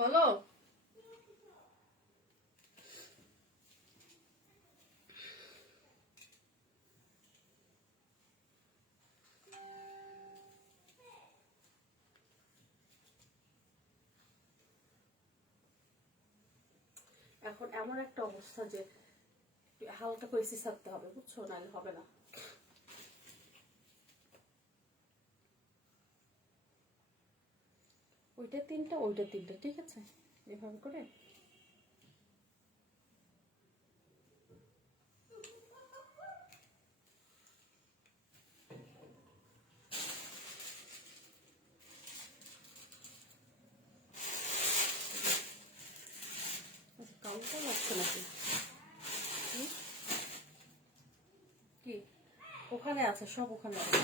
বলো। এখন এমন একটা অবস্থা যে হালকা করে সিসাতে হবে, বুঝছো, নাহলে হবে না। ওইটা তিনটা, ওইটা তিনটা, ঠিক আছে, এভাবে করে। কাউন্টার লাগছে নাকি? কি ওখানে আছে? সব ওখানে আছে।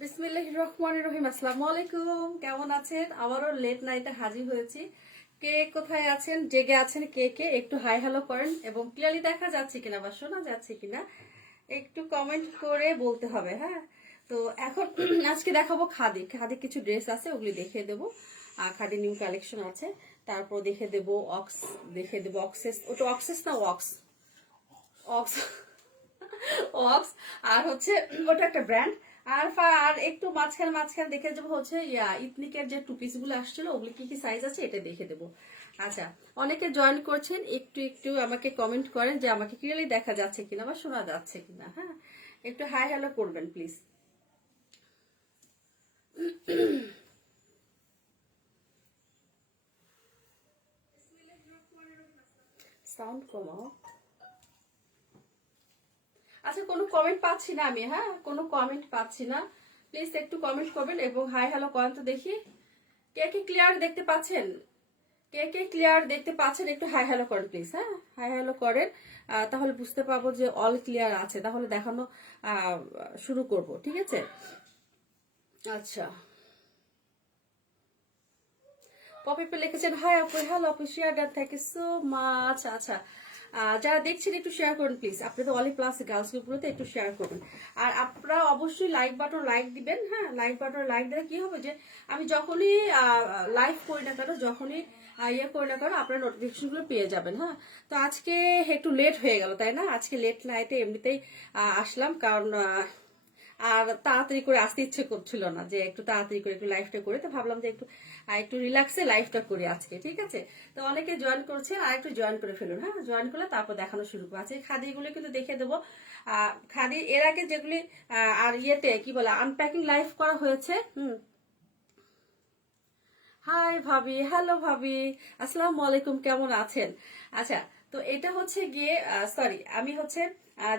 বিসমিল্লাহির রহমানির রহিম। আসসালামু আলাইকুম, কেমন আছেন? আবারও লেট নাইটে হাজির হয়েছি। কে কোথায় আছেন, জেগে আছেন কে কে, একটু হাই হ্যালো করেন এবং ক্লিয়ারলি দেখা যাচ্ছে কিনা বা শোনা যাচ্ছে কিনা একটু কমেন্ট করে বলতে হবে। হ্যাঁ, তো এখন আজকে দেখাবো খাদি। খাদি কিছু ড্রেস আছে, ওগুলি দেখিয়ে দেবো। খাদি নিউ কালেকশন আছে। তারপর দেখে দেবো অক্স, দেখে দেবো অক্সেস। ওটা অক্সেস না ওয়াক্স, অক্স, অক্স। আর হচ্ছে ওটা একটা ব্র্যান্ড। আর আর একটু মাঝখানে মাঝখানে দেখে যাবো হচ্ছে ইথনিকের যে টু পিস গুলো আসছিল, ওগুলো কি কি সাইজ আছে এটা দেখে দেবো। আচ্ছা, অনেকে জয়েন করছেন, একটু একটু আমাকে কমেন্ট করেন যে আমাকে ক্লিয়ারলি দেখা যাচ্ছে কিনা বা শোনা যাচ্ছে কিনা। হ্যাঁ, একটু হাই হ্যালো করবেন প্লিজ। সাউন্ড কমাও। আচ্ছা, কোনো কমেন্ট পাচ্ছি না আমি। হ্যাঁ, কোনো কমেন্ট পাচ্ছি না, প্লিজ একটু কমেন্ট করবেন এবং হাই হ্যালো করেন তো দেখি। কে কে ক্লিয়ার দেখতে পাচ্ছেন? কে কে ক্লিয়ার দেখতে পাচ্ছেন একটু হাই হ্যালো করেন প্লিজ। হ্যাঁ, হাই হ্যালো করেন, তাহলে বুঝতে পারবো যে অল ক্লিয়ার আছে, তাহলে দেখানো শুরু করব, ঠিক আছে? আচ্ছা, পপিপে লিখেছেন হাই আপু, হ্যালো আপু, share done, thank you so much. আচ্ছা, যারা দেখছেন একটু শেয়ার করুন প্লিজ। আপনাদের অলি প্লাস গার্লস গ্রুপগুলোতে একটু শেয়ার করুন। আর আপনারা অবশ্যই লাইক বাটন লাইক দিবেন। হ্যাঁ, লাইক বাটন লাইক দিলে কি হবে যে আমি যখনই লাইভ করি না কেন, যখনই ইয়ে করি না কেন, আপনারা নোটিফিকেশনগুলো পেয়ে যাবেন। হ্যাঁ, তো আজকে একটু লেট হয়ে গেল, তাই না? আজকে লেট নাইটে এমনিতেই আসলাম, কারণ আর তাড়াতাড়ি করে আসতে ইচ্ছে করছিল না, যে একটু তাড়াতাড়ি করে একটু লাইফটা করে, তো ভাবলাম যে একটু একটু রিল্যাক্সে লাইফটা করি আজকে, ঠিক আছে? তো অনেকে জয়েন করছেন, আর একটু জয়েন করে ফেলুন। হ্যাঁ, জয়েন করলে তারপর দেখানো শুরু করবো। আজকে খাদিগুলো কিন্তু দেখে দেবো। খাদি এর আগে যেগুলি আর ইয়েতে কি বলে আনপ্যাকিং লাইফ করা হয়েছে। হাই ভাবি, হ্যালো ভাবি, আসসালামু আলাইকুম, কেমন আছেন? আচ্ছা, তো এটা হচ্ছে গিয়ে সরি, আমি হচ্ছে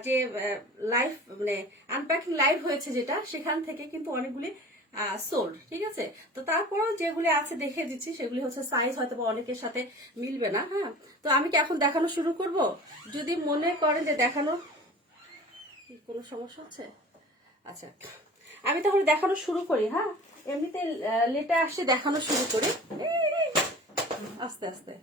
যে লাইভ মানে আনপ্যাকিং লাইভ হয়েছে যেটা, সেখান থেকে কিন্তু অনেকগুলি সোল্ড, ঠিক আছে? তো তারপরেও যেগুলি আছে দেখে দিচ্ছি, সেগুলি হচ্ছে সাইজ হয়তো বা অনেকের সাথে মিলবে না। হ্যাঁ, তো আমি কি এখন দেখানো শুরু করব? যদি মনে করেন যে দেখানো কোনো সমস্যা হচ্ছে, আচ্ছা আমি তাহলে দেখানো শুরু করি। হ্যাঁ, এমনিতে লেটে আসছে, দেখানো শুরু করি আস্তে আস্তে।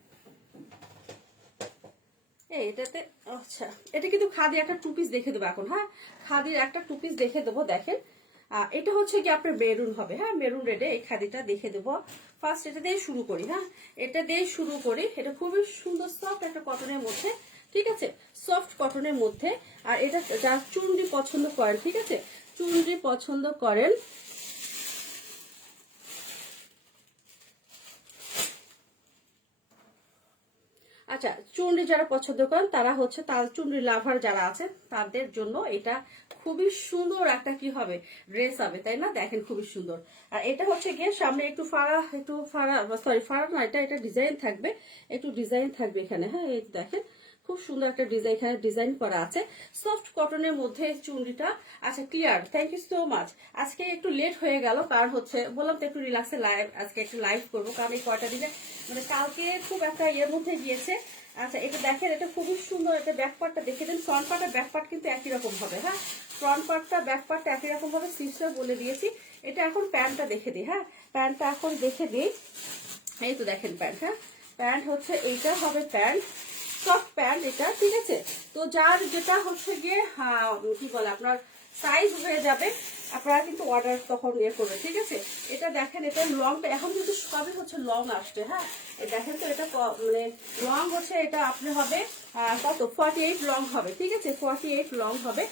এটাতে আচ্ছা, এটা কিন্তু খাদি একটা টু পিস দেখে দেবো এখন। হ্যাঁ, খাদির একটা টু পিস দেখে দেবো, দেখেন। এটা হচ্ছে কি আপনার মেরুন হবে। হ্যাঁ, মেরুন রেডে এই খাদিটা দেখে দেবো। ফার্স্ট এটা দিয়ে শুরু করি। হ্যাঁ, এটা দিয়ে শুরু করি। এটা খুবই সুন্দর সফট একটা কটনের মধ্যে, ঠিক আছে? সফট কটনের মধ্যে। আর এটা যারা চুনরি পছন্দ করেন, ঠিক আছে, চুনরি পছন্দ করেন, আচ্ছা, চুনরি যারা পছন্দ করেন তারা হচ্ছে, তার চুনরি লাভার যারা আছে তাদের জন্য এটা খুবই সুন্দর একটা কি হবে, ড্রেস হবে, তাই না? দেখেন খুবই সুন্দর। আর এটা হচ্ছে গিয়ে সামনে একটু ফাড়া সরি ফাড়া না, এটা ডিজাইন থাকবে, একটু ডিজাইন থাকবে এখানে। হ্যাঁ, এই দেখেন খুব সুন্দর একটা ডিজাইন এখানে ডিজাইন করা আছে, সফট কটনের মধ্যে এই চুনরিটা। আচ্ছা, clear, thank you so much. আজকে একটু লেট হয়ে গেল, কারণ হচ্ছে বললাম তো একটু রিল্যাক্সে লাইভ, আজকে একটু লাইভ করবো, কারণ এই কয়টা দিনে মানে কালকে খুব একটা ইয়ের মধ্যে গিয়েছে, আচ্ছা এটা দেখেন, এটা খুবই সুন্দর। এটা ব্যাক পার্টটা দেখে দেন, ফ্রন্ট পার্ট আর ব্যাক পার্ট কিন্তু একই রকম হবে। হ্যাঁ, ফ্রন্ট পার্টটা ব্যাক পার্টটা একই রকম হবে, সিস্টার বলে দিয়েছি। এটা এখন প্যান্টটা দেখে দিই। হ্যাঁ, প্যান্টটা এখন দেখে দিই। এই তো দেখেন প্যান্ট। হ্যাঁ, প্যান্ট হচ্ছে এইটা হবে প্যান্ট, সফট প্যান্ট এটা, ঠিক আছে। তো যার যেটা হচ্ছে গিয়ে কি বলে আপনার সাইজ হয়ে যাবে, আপনারা কিন্তু অর্ডার তখন ইয়ে করবে, ঠিক আছে। এটা দেখেন, এটা লংটা এখন কিন্তু সবই হচ্ছে লং আসছে। হ্যাঁ, দেখেন তো এটা মানে লং হচ্ছে, এটা আপনি হবে কত 48 লং হবে, ঠিক আছে, 48 লং হবে।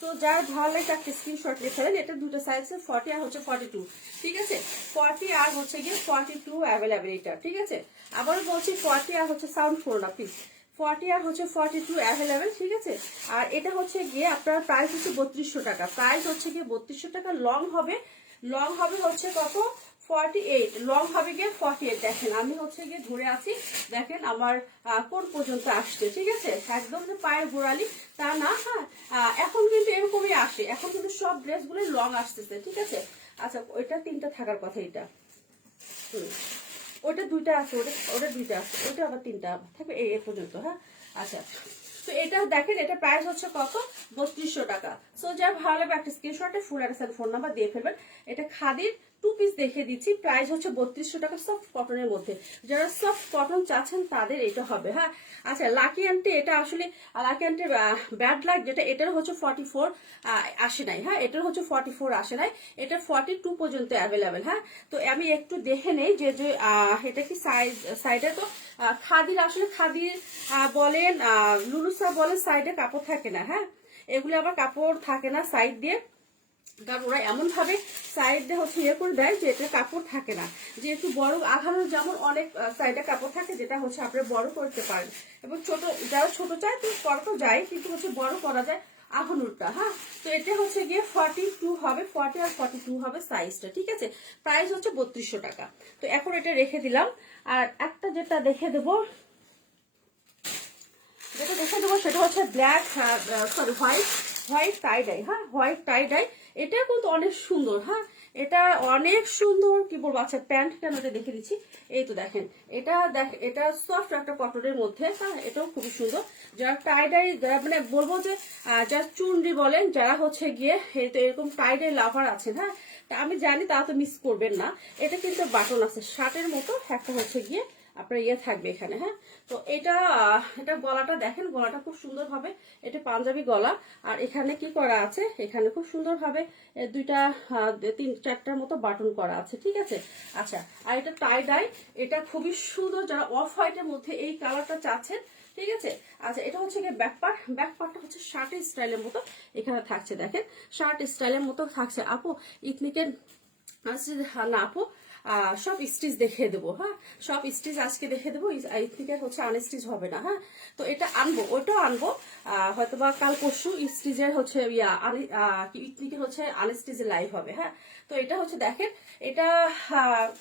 তো যার ভালো লাগে একটা স্ক্রিনশট নিয়ে ফেলেন। এটা দুটো সাইজ, 40 আর হচ্ছে 42, ঠিক আছে। 40 আর হচ্ছে গিয়ে 42 অ্যাভেলেবেল এটা, ঠিক আছে। আবারও বলছি 40 আর হচ্ছে সাউন্ড করো না প্লিজ, 40 আর হচ্ছে 42 অ্যাভেলেবেল, ঠিক আছে। আর এটা হচ্ছে গিয়ে আপনার প্রাইস হচ্ছে 3200 টাকা, প্রাইস হচ্ছে গিয়ে 3200 টাকা। লং হবে, লং হবে হচ্ছে কত 48, লং হবে গিয়ে 48। দেখেন আমি হচ্ছে গিয়ে ধরে আছি, দেখেন আমার কোন পর্যন্ত আসছে, ঠিক আছে। একদম যে পায়ের গোড়ালি তা না। হ্যাঁ, এখন কিন্তু এরকমই আসে, এখন কিন্তু সব ড্রেসগুলো লং আসতেছে, ঠিক আছে। আচ্ছা ওইটা 3টা থাকার কথা, এটা ওটা 2টা আছে, ওটা 2টা আছে, ওটা আবার 3টা থাকবে এই পর্যন্ত। হ্যাঁ, আচ্ছা তো এটা দেখেন, এটা প্রাইস হচ্ছে কত 3200 টাকা। সো যার ভালো লাগবে একটা স্ক্রিনশটে ফুল অ্যাড্রেস ফোন নাম্বার দিয়ে ফেলবেন। এটা খাদির 2 পিস দেখিয়ে দিচ্ছি, প্রাইস হচ্ছে 3200 টাকা, সফট কটনের মধ্যে। যারা সফট কটন চাচ্ছেন তাদের এটা হবে। হ্যাঁ, আচ্ছা লাকি আন্টি, এটা আসলে লাকি আন্টির ব্যাড লাক যেটা, এটার হচ্ছে 44 আসে নাই। হ্যাঁ, এটার হচ্ছে 44 আসে নাই, এটা 42 পর্যন্ত অ্যাভেলেবেল। হ্যাঁ, তো আমি একটু দেখে নেই যে এটা কি সাইডে তো খাদির, আসলে খাদির বলেন লুলুসা বলেন সাইডে কাপড় থাকে না। হ্যাঁ, এগুলো আবার কাপড় থাকে না সাইড দিয়ে, কারণ ওরা এমন ভাবে সাইডে হচ্ছে ইয়ে করে দেয় যে এটা কাপড় থাকে না। যেহেতু বড় আঘানোর যেমন অনেক সাইডে কাপড় থাকে, যেটা হচ্ছে আপনি বড় করতে পারেন, এবং ছোট যারা ছোট চায় তো করতে যায়, কিন্তু হচ্ছে বড় করা যায় আঘানুরটা। হ্যাঁ, তো এটা হচ্ছে গিয়ে 42 হবে, 40 আর 42 হবে সাইজটা, ঠিক আছে। প্রাইস হচ্ছে 3200 টাকা। তো এখন এটা রেখে দিলাম। আর একটা যেটা দেখে দেবো, যেটা দেখে দেবো সেটা হচ্ছে ব্ল্যাক, সরি হোয়াইট, হোয়াইট টাই ডাই। হ্যাঁ, হোয়াইট টাই ডাই, এটা কিন্তু অনেক সুন্দর। হ্যাঁ, এটা অনেক সুন্দর, কি বলবো। আচ্ছা প্যান্ট কেন এটা দেখে দিচ্ছি। এই তো দেখেন, এটা সফট একটা কটনের মধ্যে। হ্যাঁ, এটাও খুবই সুন্দর। যারা টাই ডাই, যারা মানে বলবো যে যারা চুনরি বলেন, যারা হচ্ছে গিয়ে এরকম টাই ডাই লাভার আছেন, হ্যাঁ, তা আমি জানি তা তো মিস করবেন না। এটা কিন্তু বাটন আছে শার্টের মতো, একটা হচ্ছে গিয়ে আপনার ইয়ে থাকবে এখানে। হ্যাঁ, তো এটা গলাটা দেখেন, গলাটা খুব সুন্দর ভাবে, এটা পাঞ্জাবি গলা। আর এখানে কি করা আছে, এখানে খুব সুন্দর ভাবে 2টা 3-4টার মতো বাটন করা আছে, ঠিক আছে। আচ্ছা, আর এটা টাই ডাই, এটা খুবই সুন্দর। যারা অফ হোয়াইটের মধ্যে এই কালারটা চাচ্ছেন, ঠিক আছে। আচ্ছা এটা হচ্ছে গিয়ে ব্যাক পার্ট, ব্যাক পার্টটা হচ্ছে শার্টের স্টাইলের মতো এখানে থাকছে, দেখেন শার্ট স্টাইলের মতো থাকছে। আপু ইথনিকের না আপু, সব স্টিচ দেখিয়ে দেবো। হ্যাঁ, সব স্টিচ আজকে দেখে দেবো, ইথনিকের হচ্ছে আনস্টিচ হবে না। হ্যাঁ, তো এটা আনবো, ওটাও আনবো হয়তো বা কাল পরশু। স্টিচের হচ্ছে ইথনিকের হচ্ছে আনস্টিচের লাইভ হবে। হ্যাঁ, তো এটা হচ্ছে দেখেন, এটা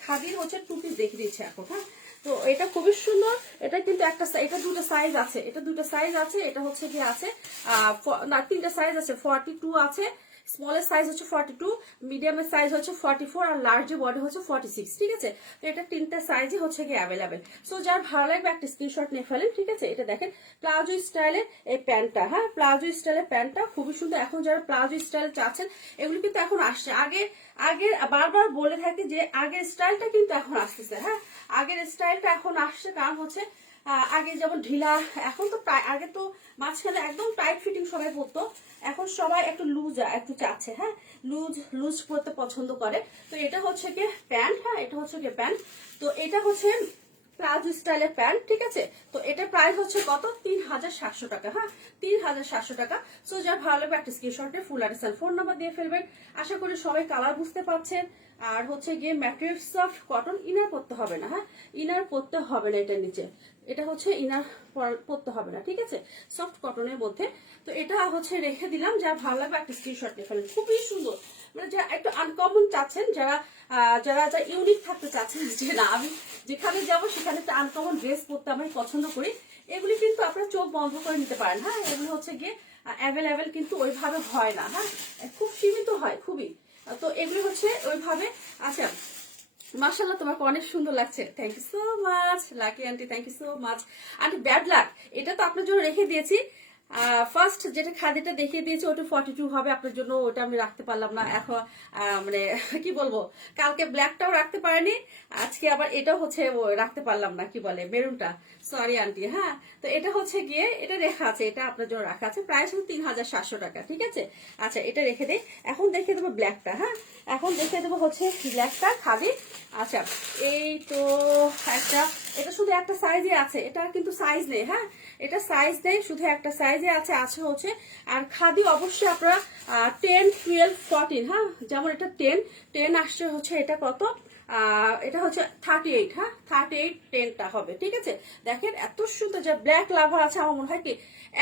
খাদির হচ্ছে 2 পিস দেখে দিচ্ছে এখন। হ্যাঁ, তো এটা খুবই সুন্দর। এটা কিন্তু এটা 2টা সাইজ আছে, এটা 2টা সাইজ আছে। এটা হচ্ছে কি আছে না 3টা সাইজ আছে, 42 আছে, স্মলের সাইজ হচ্ছে 42, মিডিয়ামের সাইজ হচ্ছে 44, আর লার্জের বডি হচ্ছে 46, ঠিক আছে। তো এটা 3টা সাইজই হচ্ছে কি অ্যাভেলেবেল। সো যার ভালো লাগবে একটা স্ক্রিনশট নিয়ে ফেলেন, ঠিক আছে। এটা দেখেন প্লাজো স্টাইলের এই প্যান্টটা। হ্যাঁ, প্লাজো স্টাইলের প্যান্টটা খুবই সুন্দর। এখন যারা প্লাজো স্টাইল চাচ্ছেন, এগুলো কিন্তু এখন আসছে। আগে বারবার বলে থাকি যে আগের স্টাইলটা কিন্তু এখন আসতেছে। হ্যাঁ, আগের স্টাইলটা এখন আসছে, কারণ হচ্ছে আগে যেমন ঢিলা, এখন তো আগে তো মাঝখানে একদম টাইট ফিটিং সবাই পরতো, এখন সবাই একটু লুজ একটু চাচ্ছে। হ্যাঁ, লুজ পরতে পছন্দ করে। তো এটা হচ্ছে কি প্যান্ট। হ্যাঁ, এটা হচ্ছে কি প্যান্ট। তো এটা হচ্ছে প্লাজো স্টাইলের প্যান্ট, ঠিক আছে। তো এটা প্রাইস হচ্ছে কত 3700 টাকা। হ্যাঁ, 3700 টাকা। সো যার ভালো লাগবে একটা স্ক্রিনশটে ফুল অ্যাড্রেস ফোন নাম্বার দিয়ে ফেলবেন। আশা করি সবাই কালার বুঝতে পারছেন। আর হচ্ছে গিয়ে ম্যাটেরিয়াল সফট কটন, ইনার পরতে হবে না। হ্যাঁ, ইনার পরতে হবে না এটার নিচে, এটা হচ্ছে ইনার পরতে হবে না, ঠিক আছে, সফট কটনের মধ্যে। তো এটা হচ্ছে রেখে দিলাম। যা ভালো লাগবে একটা স্ক্রিনশট নিয়ে ফেলেন, খুবই সুন্দর। মানে যারা একটু আনকমন চাচ্ছেন, যারা যারা ইউনিক থাকতে চাচ্ছেন, যে না আমি যেখানে যাব সেখানে একটা আনকমন ড্রেস পরতে আমি পছন্দ করি, এগুলি কিন্তু আপনারা চোখ বন্ধ করে নিতে পারেন। হ্যাঁ, এগুলো হচ্ছে গিয়ে অ্যাভেলেবেল কিন্তু ওইভাবে হয় না। হ্যাঁ, খুব সীমিত হয় খুবই। তো এগুলো হচ্ছে ওইভাবে। আচ্ছা মাশাআল্লাহ তোমাকে অনেক সুন্দর লাগছে। Thank you so much lucky aunty, thank you so much aunty. Bad luck, এটা তো আপনার জন্য রেখে দিয়েছি। ফার্স্ট যেটা খাদিটা দেখিয়ে দিয়েছি ওটা 42 হবে আপনার জন্য, ওটা আমি রাখতে পারলাম না এখন। মানে কি বলবো, কালকে ব্ল্যাকটাও রাখতে পারিনি, আজকে আবার এটাও হচ্ছে রাখতে পারলাম না, কি বলে মেরুনটা, সরি আন্টি। হ্যাঁ, তো এটা হচ্ছে গিয়ে এটা রেখা আছে, এটা আপনার জন্য রাখা আছে, প্রাইস হচ্ছে 3700 টাকা, ঠিক আছে। আচ্ছা এটা রেখে দেই, এখন দেখিয়ে দেবো ব্ল্যাকটা। হ্যাঁ, এখন দেখিয়ে দেবো হচ্ছে ব্ল্যাকটা খাদি। আচ্ছা এই তো একটা, এটা শুধু একটা সাইজে আছে, এটা কিন্তু সাইজ নেই। হ্যাঁ, এটা সাইজ নেই, শুধু একটা সাইজে আছে আছে হচ্ছে। আর খাদি অবশ্যই আপনারা 10, 12, 14, হ্যাঁ, যেমন এটা 10 আসছে হচ্ছে, এটা কত, এটা হচ্ছে 38। হ্যাঁ, 38 10টা হবে, ঠিক আছে। দেখেন এত সুন্দর, যে ব্ল্যাক লাভার আছে আমার মনে হয় কি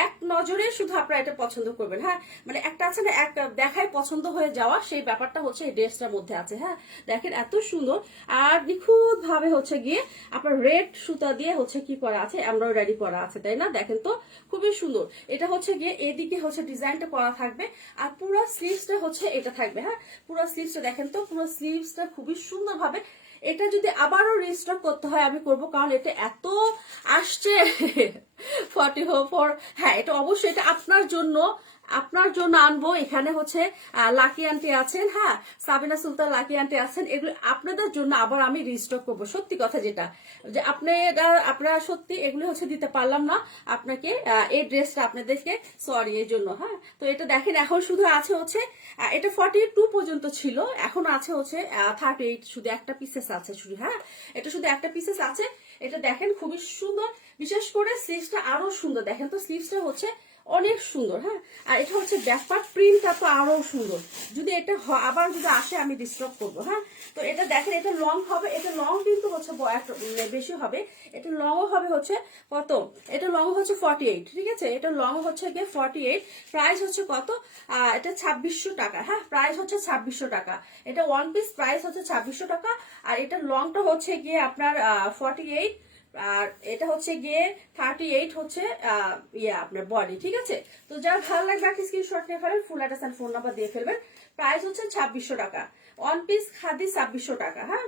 এক নজরে শুধু আপনারা এটা পছন্দ করবেন। হ্যাঁ, মানে একটা আছে না, এক দেখায় পছন্দ হয়ে যাওয়া, সেই ব্যাপারটা হচ্ছে এই ড্রেসটার মধ্যে আছে। হ্যাঁ, দেখেন এত সুন্দর, আর নিখুঁত ভাবে হচ্ছে গিয়ে আপনার রেড সুতা দিয়ে হচ্ছে কি করা আছে, এমব্রয়ডারি করা আছে, তাই না? দেখেন তো খুবই সুন্দর। এটা হচ্ছে গিয়ে এদিকে হচ্ছে ডিজাইনটা করা থাকবে, আর পুরো স্লিভসটা হচ্ছে এটা থাকবে। হ্যাঁ, পুরো স্লিভসটা দেখেন তো, পুরো স্লিভসটা খুবই সুন্দর ভাবে। এটা যদি আবারও রিস্টক করতে হয় আমি করব, কারণ এটা এত আসছে 44। হ্যাঁ, এটা অবশ্যই এটা আপনার জন্য, আপনার জন্য আনবো। এখানে হচ্ছে লাকি আন্টি আছেন, হ্যাঁ, সাবিনা সুলতান লাকি আন্টি আছেন, এগুলো আপনাদের জন্য আবার আমি রিস্টক করবো। সত্যি কথা যেটা, যে আপনারা সত্যি এগুলো হচ্ছে দিতে পারলাম না আপনাকে, এই ড্রেসটা আপনাদেরকে, সরি এই জন্য। হ্যাঁ, তো এটা দেখেন এখন শুধু আছে হচ্ছে, এটা 42 পর্যন্ত ছিল, এখন আছে হচ্ছে 38, শুধু একটা পিসেস আছে শুধু। হ্যাঁ, এটা শুধু একটা পিসেস আছে। এটা দেখেন খুবই সুন্দর, বিশেষ করে স্লিভসটা আরো সুন্দর। দেখেন তো স্লিভসটা হচ্ছে অনেক সুন্দর। হ্যাঁ, আর এটা হচ্ছে ব্যাকপার প্রিন্টটা তো আরো সুন্দর। যদি এটা আবার যদি আসে আমি ডিস্টার্ব করবো। হ্যাঁ, তো এটা দেখেন, এটা লং হবে, এটা লং কিন্তু হচ্ছে বেশি হবে, এটা লং হবে হচ্ছে কত, এটা লং হচ্ছে 48, ঠিক আছে। এটা লং হচ্ছে গিয়ে 48, প্রাইস হচ্ছে কত, এটা 2600 টাকা। হ্যাঁ, প্রাইস হচ্ছে 2600 টাকা। এটা ওয়ান পিস প্রাইস হচ্ছে 2600 টাকা, আর এটা লংটা হচ্ছে গিয়ে আপনার 48, আর এটা হচ্ছে গিয়ে 38 হচ্ছে আপনার বডি, ঠিক আছে। তো যার ভালো লাগবে একটা স্ক্রিনশট নিয়ে ফেলবেন, full address and phone number দিয়ে ফেলবেন। প্রাইস হচ্ছে 2600 টাকা, ওয়ান পিস খাদি 2600 টাকা। হ্যাঁ,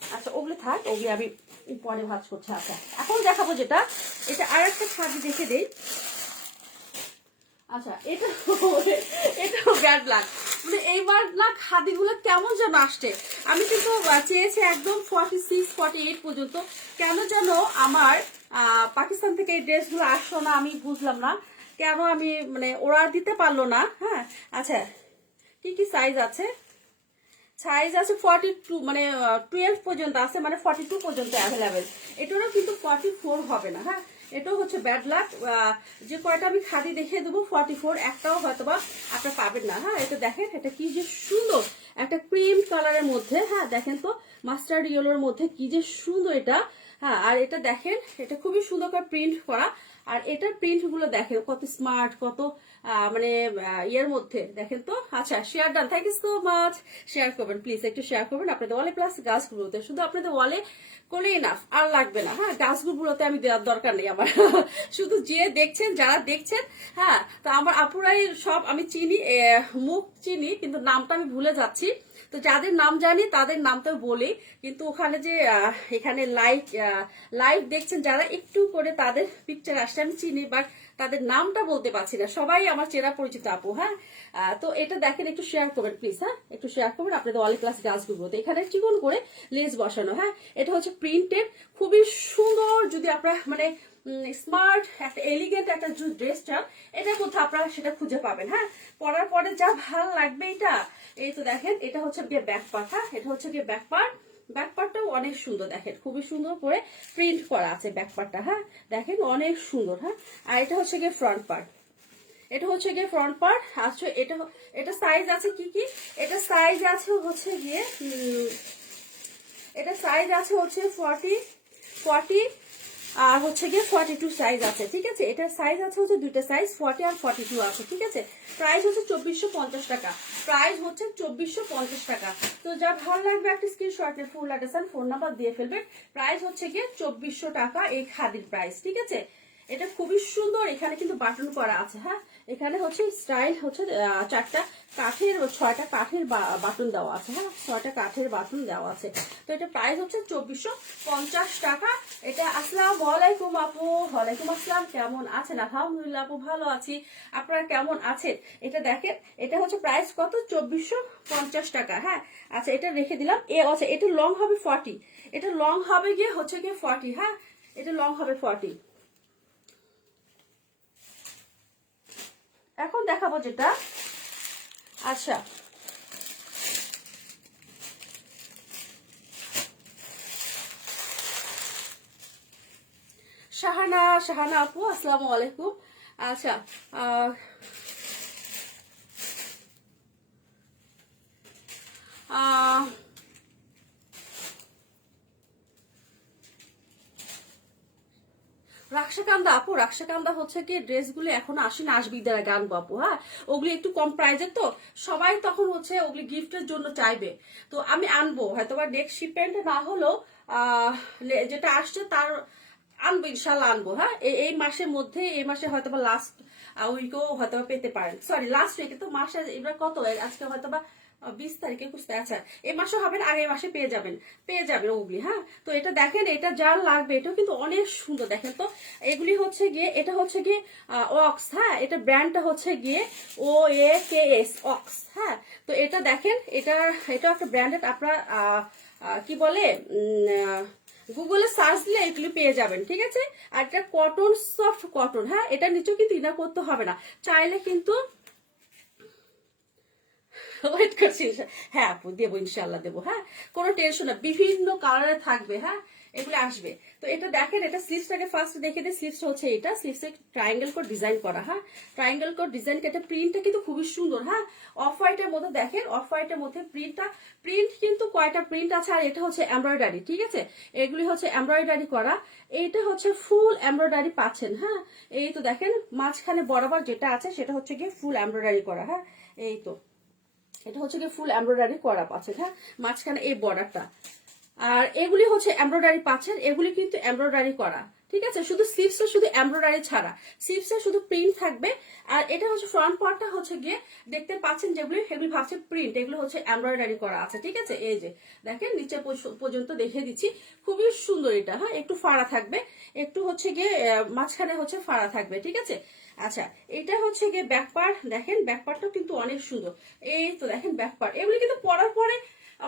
আচ্ছা ওগুলো থাক, ওগুলো আমি পরে ভাজ করছি। আচ্ছা এখন দেখাবো যেটা, এটা আর একটা খাদি দেখে দেই। আচ্ছা এটা এটাও ব্যাড লাগ, মানে এইবার না খাদিগুলো কেমন যেন আসছে। আমি কিন্তু চেয়েছি একদম 46, 48 পর্যন্ত, কেন যেন আমার পাকিস্তান থেকে এই ড্রেসগুলো আসলো না, আমি বুঝলাম না কেন, আমি মানে ওরা দিতে পারলো না। হ্যাঁ, আচ্ছা কি কি সাইজ আছে, সাইজ আছে 42, মানে 12 পর্যন্ত আছে, মানে 42 পর্যন্ত অ্যাভেলেবেল। এটারও কিন্তু 44 হবে না। হ্যাঁ, এটাও হচ্ছে ব্যাড লাক, যে কয়টা আমি খাদি দেখিয়ে দেবো 44 একটাও হয়তোবা আপনার পাবেন না। হ্যাঁ, এটা দেখেন, এটা কি যে সুন্দর একটা ক্রিম কালারের মধ্যে। হ্যাঁ, দেখেন তো মাস্টার্ড ইয়েলোর মধ্যে কি যে সুন্দর এটা। হ্যাঁ, আর এটা দেখেন, এটা খুবই সুন্দর করে প্রিন্ট করা, আর এটার প্রিন্ট গুলো দেখেন কত স্মার্ট, কত মানে ইয়ের মধ্যে দেখেন তো। আচ্ছা share done, thank you so much. Share করবেন প্লিজ, একটু শেয়ার করবেন আপনাদের ওয়ালে প্লাস গাছগুলোতে, শুধু আপনাদের ওয়ালে করলে ইনাফ, আর লাগবে না। হ্যাঁ, গাছগুলোতে আমি দেওয়ার দরকার নেই আমার শুধু যে দেখছেন, যারা দেখছেন। হ্যাঁ, তো আমার আপুরাই সব আমি চিনি, মুখ চিনি, কিন্তু নামটা আমি ভুলে যাচ্ছি। তো যাদের নাম জানি তাদের নাম তো বলি, কিন্তু ওখানে যে এখানে লাইভ দেখছেন যারা, একটু করে তাদের পিকচার আসছে আমি চিনি, বাট তাদের নামটা বলতে পারছি না। সবাই আমার চেনা পরিচিত আপু। হ্যাঁ, তো এটা দেখেন, একটু শেয়ার করবেন প্লিজ। হ্যাঁ, একটু শেয়ার করবেন আপনাদের অল ক্লাস গাছগুলোতে। এখানে চিকন করে লেস বসানো। হ্যাঁ, এটা হচ্ছে প্রিন্টেড, খুবই সুন্দর। যদি আপনারা মানে স্মার্ট একটা এলিগেন্ট একটা ড্রেস চান, এটার মধ্যে আপনারা সেটা খুঁজে পাবেন। হ্যাঁ, পরার পরে যা ভালো লাগবে এটা। এই তো দেখেন, এটা হচ্ছে গিয়ে ব্যাক পার্ট। হ্যাঁ, এটা হচ্ছে গিয়ে ব্যাক পার্ট, ব্যাক পার্টটাও অনেক সুন্দর, দেখেন খুবই সুন্দর করে প্রিন্ট করা আছে ব্যাক পার্টটা। হ্যাঁ, দেখেন অনেক সুন্দর। হ্যাঁ, আর এটা হচ্ছে গিয়ে ফ্রন্ট পার্ট, এটা হচ্ছে গিয়ে ফ্রন্ট পার্ট। আচ্ছা এটা, এটা সাইজ আছে কি কি, এটা সাইজ আছে হচ্ছে গিয়ে এটা সাইজ আছে হচ্ছে 40 আর হচ্ছে গিয়ে 42 সাইজ আছে, ঠিক আছে। এটার সাইজ আছে হচ্ছে দুইটা সাইজ, 40 আর 42 আছে, ঠিক আছে। প্রাইস হচ্ছে 2450 টাকা, প্রাইস হচ্ছে 2450 টাকা। তো যা ভালো লাগবে একটা স্ক্রিনশট এর ফুল অ্যাড্রেস আর ফোন নাম্বার দিয়ে ফেলবেন। প্রাইস হচ্ছে গিয়ে 2400 টাকা এই খাদির প্রাইস, ঠিক আছে। এটা খুবই সুন্দর, এখানে কিন্তু বাটন করা আছে। হ্যাঁ, এখানে হচ্ছে স্টাইল হচ্ছে 4টা কাঠের 6টা কাঠের বাটন দেওয়া আছে। হ্যাঁ, 6টা কাঠের বাটন দেওয়া আছে। তো এটা প্রাইস হচ্ছে 2450 টাকা। এটা আসসালামু আলাইকুম আপু। ওয়ালাইকুম আসসালাম, কেমন আছেন? আলহামদুলিল্লাহ আপু ভালো আছি, আপনারা কেমন আছেন? এটা দেখেন, এটা হচ্ছে প্রাইস কত? 2450 টাকা। হ্যাঁ, আচ্ছা এটা রেখে দিলাম। আচ্ছা এটা লং হবে 40, এটা লং হবে গিয়ে হচ্ছে গিয়ে 40। হ্যাঁ, এটা লং হবে 40। এখন দেখাবো যেটা, আচ্ছা শাহানা, শাহানা আপু আসসালামু আলাইকুম। আচ্ছা আহ আহ রাকসাকান্দা আপু, রাকসাকান্দা হচ্ছে কি ড্রেসগুলো এখনো আসেনি, আসবে ঈদের আগে আনবো আপু। হ্যাঁ, ওগুলি একটু কম প্রাইজের, তো সবাই তখন হচ্ছে ওগুলি গিফটের জন্য চাইবে, তো আমি আনবো হয়তো বা নেক্সট শিপমেন্ট না হলেও যেটা আসছে তার আনবো, ইনশাল্লাহ আনবো। হ্যাঁ, এই মাসের মধ্যে, এই মাসে হয়তো বা লাস্ট উইকেও হয়তো বা পেতে পারেন, সরি লাস্ট উইকে, তো মাসে এবার কত আজকে হয়তো বা 20 তারিখে, 21, আচ্ছা এই মাসে হবে না, আগের মাসে পেয়ে যাবেন ওগুলি। হ্যাঁ, তো এটা দেখেন, এটা যার লাগবে এটাও কিন্তু অনেক সুন্দর। দেখেন তো, এগুলি হচ্ছে গিয়ে, এটা হচ্ছে গিয়ে অক্স। হ্যাঁ, এটা ব্র্যান্ডটা হচ্ছে গিয়ে OAKS অক্স। হ্যাঁ, তো এটা দেখেন, এটা একটা ব্র্যান্ডেড, আপনার কি বলে গুগলে সার্চ দিলে এগুলি পেয়ে যাবেন, ঠিক আছে। আর এটা কটন, সফট কটন। হ্যাঁ, এটা নিচেও কিন্তু ইনার করতে হবে না, চাইলে কিন্তু ওয়েট করছি। হ্যাঁ আপু দেবো, ইনশাল্লাহ দেবো। হ্যাঁ, কোনো টেনশন না, বিভিন্ন কালারে থাকবে। হ্যাঁ, এগুলো আসবে। তো এটা দেখেন, এটা স্লিভসটাকে ফার্স্ট দেখে দিই। স্লিভসটা হচ্ছে এটা, স্লিভসে ট্রায়াঙ্গেল করে ডিজাইন করা। হ্যাঁ, ট্রায়াঙ্গেল করে ডিজাইন, এটা প্রিন্টটা কিন্তু খুবই সুন্দর। হ্যাঁ, অফ হোয়াইটের মধ্যে দেখেন, অফ হোয়াইটের মধ্যে প্রিন্ট কিন্তু কয়টা প্রিন্ট আছে, আর এটা হচ্ছে এমব্রয়ডারি, ঠিক আছে। এগুলি হচ্ছে এমব্রয়ডারি করা, এইটা হচ্ছে ফুল এমব্রয়ডারি পাচ্ছেন। হ্যাঁ, এই তো দেখেন, মাঝখানে বরাবর যেটা আছে সেটা হচ্ছে গিয়ে ফুল এমব্রয়ডারি করা। হ্যাঁ, এই তো এটা হচ্ছে কি ফুল এমব্রয়ডারি করা পাচ্ছেন। হ্যাঁ, মাঝখানে এই বর্ডারটা, আর এগুলি হচ্ছে এমব্রয়ডারি পাচ্ছেন, এগুলি কিন্তু এমব্রয়ডারি করা, ঠিক আছে। শুধু স্লিভসটা শুধু এমব্রয়ডারি ছাড়া, স্লিভসে শুধু প্রিন্ট থাকবে। আর এটা হচ্ছে ফ্রন্ট পার্টটা হচ্ছে গিয়ে দেখতে পাচ্ছেন যেগুলি, এগুলি ভাবছে প্রিন্ট, এগুলো হচ্ছে এমব্রয়ডারি করা আছে, ঠিক আছে। এই যে দেখেন, নিচে পর্যন্ত দেখিয়ে দিচ্ছি, খুবই সুন্দর এটা। হ্যাঁ, একটু ফাড়া থাকবে, একটু হচ্ছে গিয়ে মাঝখানে হচ্ছে ফাড়া থাকবে, ঠিক আছে। আচ্ছা এটা হচ্ছে গিয়ে ব্যাক পার্ট, দেখেন ব্যাক পার্টটাও কিন্তু অনেক সুন্দর। এই তো দেখেন ব্যাক পার্ট, এগুলি কিন্তু পরার পরে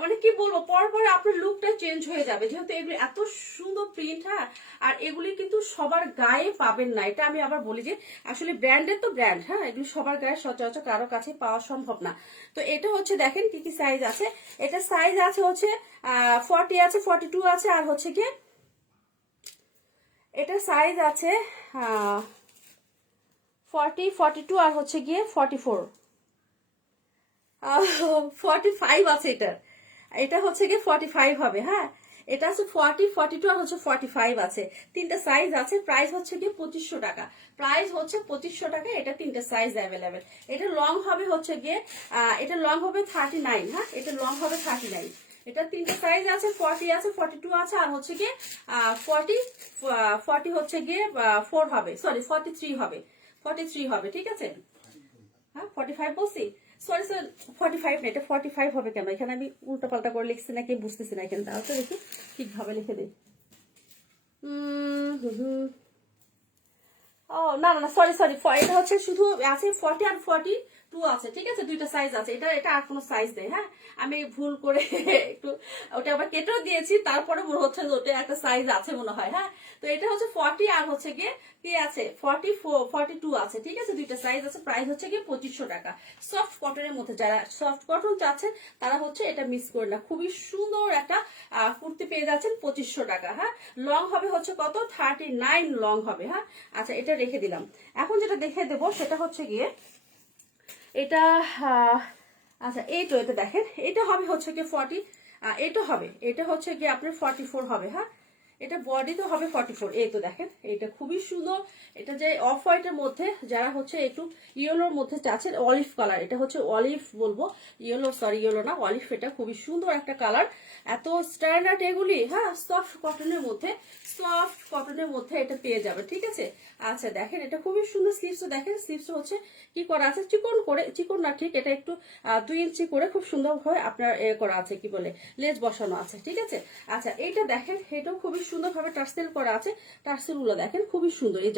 মানে কি বলবো, পরার পরে আপনার লুকটা চেঞ্জ হয়ে যাবে, যেহেতু এগুলি এত সুন্দর প্রিন্ট। হ্যাঁ, আর এগুলি কিন্তু সবার গায়ে পাবেন না, এটা আমি আবার বলি যে আসলে ব্র্যান্ডের তো ব্র্যান্ড। হ্যাঁ, এগুলি সবার গায়ে সচরাচর কারো কাছে পাওয়া সম্ভব না। তো এটা হচ্ছে দেখেন কি কি সাইজ আছে, এটা সাইজ আছে হচ্ছে 40 আছে, 42 আছে, আর হচ্ছে কি এটা সাইজ আছে 40, 42, আর হচ্ছে গিয়ে 44, 45 আছে এটা, এটা হচ্ছে গিয়ে 45 হবে। হ্যাঁ, এটা হচ্ছে 40, 42 আর হচ্ছে 45 আছে, তিনটা সাইজ আছে। প্রাইস হচ্ছে গিয়ে 2500 টাকা, প্রাইস হচ্ছে 2500 টাকা। এটা তিনটা সাইজ অ্যাভেলেবেল। এটা লং হবে হচ্ছে গিয়ে এটা লং হবে 39। হ্যাঁ, এটা লং হবে 39। এটা তিনটা সাইজ আছে, 40 আছে, 42 আছে, আর হচ্ছে গিয়ে 40, 40 হচ্ছে গিয়ে 4 হবে, সরি 43 হবে, 43 হবে, ঠিক আছে। হ্যাঁ 45 বলছি, সরি স্যার 45 না, এটা 45 হবে কেন, এখানে আমি উল্টো পাল্টা করে লিখছি নাকি বুঝতেছি না, এখানে তাহলে তো দেখি ঠিকভাবে লিখে দিই। ও না না না, সরি সরি, এটা হচ্ছে শুধু আছে 40 আর 42 আছে, ঠিক আছে, দুইটা সাইজ আছে। এটা এটা আর কোনো সাইজ নেই। হ্যাঁ, আমি ভুল করে একটু ওটা আবার কেটেও দিয়েছি, তারপরে মনে হচ্ছে যে ওটা একটা সাইজ আছে মনে হয়। হ্যাঁ, তো এটা হচ্ছে 40 আর হচ্ছে গিয়ে কি আছে 44, 42 আছে, ঠিক আছে, দুইটা সাইজ আছে। প্রাইস হচ্ছে গিয়ে 2500 টাকা। সফট কটনের মধ্যে যারা সফট কটন চাচ্ছেন তারা হচ্ছে এটা মিস করে না, খুবই সুন্দর একটা কুর্তি পেয়ে যাচ্ছেন 2500 টাকা। হ্যাঁ, লং হবে হচ্ছে কত 39 লং হবে। হ্যাঁ, আচ্ছা এটা রেখে দিলাম। এখন যেটা দেখে দেবো সেটা হচ্ছে গিয়ে এটা আচ্ছা এই তো, এটা দেখেন, এটা হবে হচ্ছে গিয়ে 40, এটা হবে, এটা হচ্ছে গিয়ে আপনার 44 হবে। হ্যাঁ, এটা বডি তো হবে 44। এই তো দেখেন এটা খুবই সুন্দর। এটা যে অফ হোয়াইটের মধ্যে যারা হচ্ছে একটু ইয়েলোর মধ্যে চাচ্ছেন, অলিভ কালার, এটা হচ্ছে অলিভ বলবো, ইয়েলো সরি ইয়েলো না, অলিভ। এটা খুবই সুন্দর একটা কালার, এত স্ট্যান্ডার্ড এগুলি। হ্যাঁ, সফট কটনের মধ্যে, সফট কটনের মধ্যে এটা পেয়ে যাবে, ঠিক আছে। আচ্ছা দেখেন এটা খুবই সুন্দর। স্লিভস দেখেন, স্লিভস হচ্ছে কি করা আছে, চিকন করে, চিকন না ঠিক, এটা একটু 2 ইঞ্চি করে খুব সুন্দরভাবে আপনার করা আছে, কি বলে, লেজ বসানো আছে, ঠিক আছে। আচ্ছা এইটা দেখেন, এটাও খুবই সুন্দরভাবে টার্সেল করা আছে। টার্সেল গুলো দেখেন খুবই সুন্দর, এই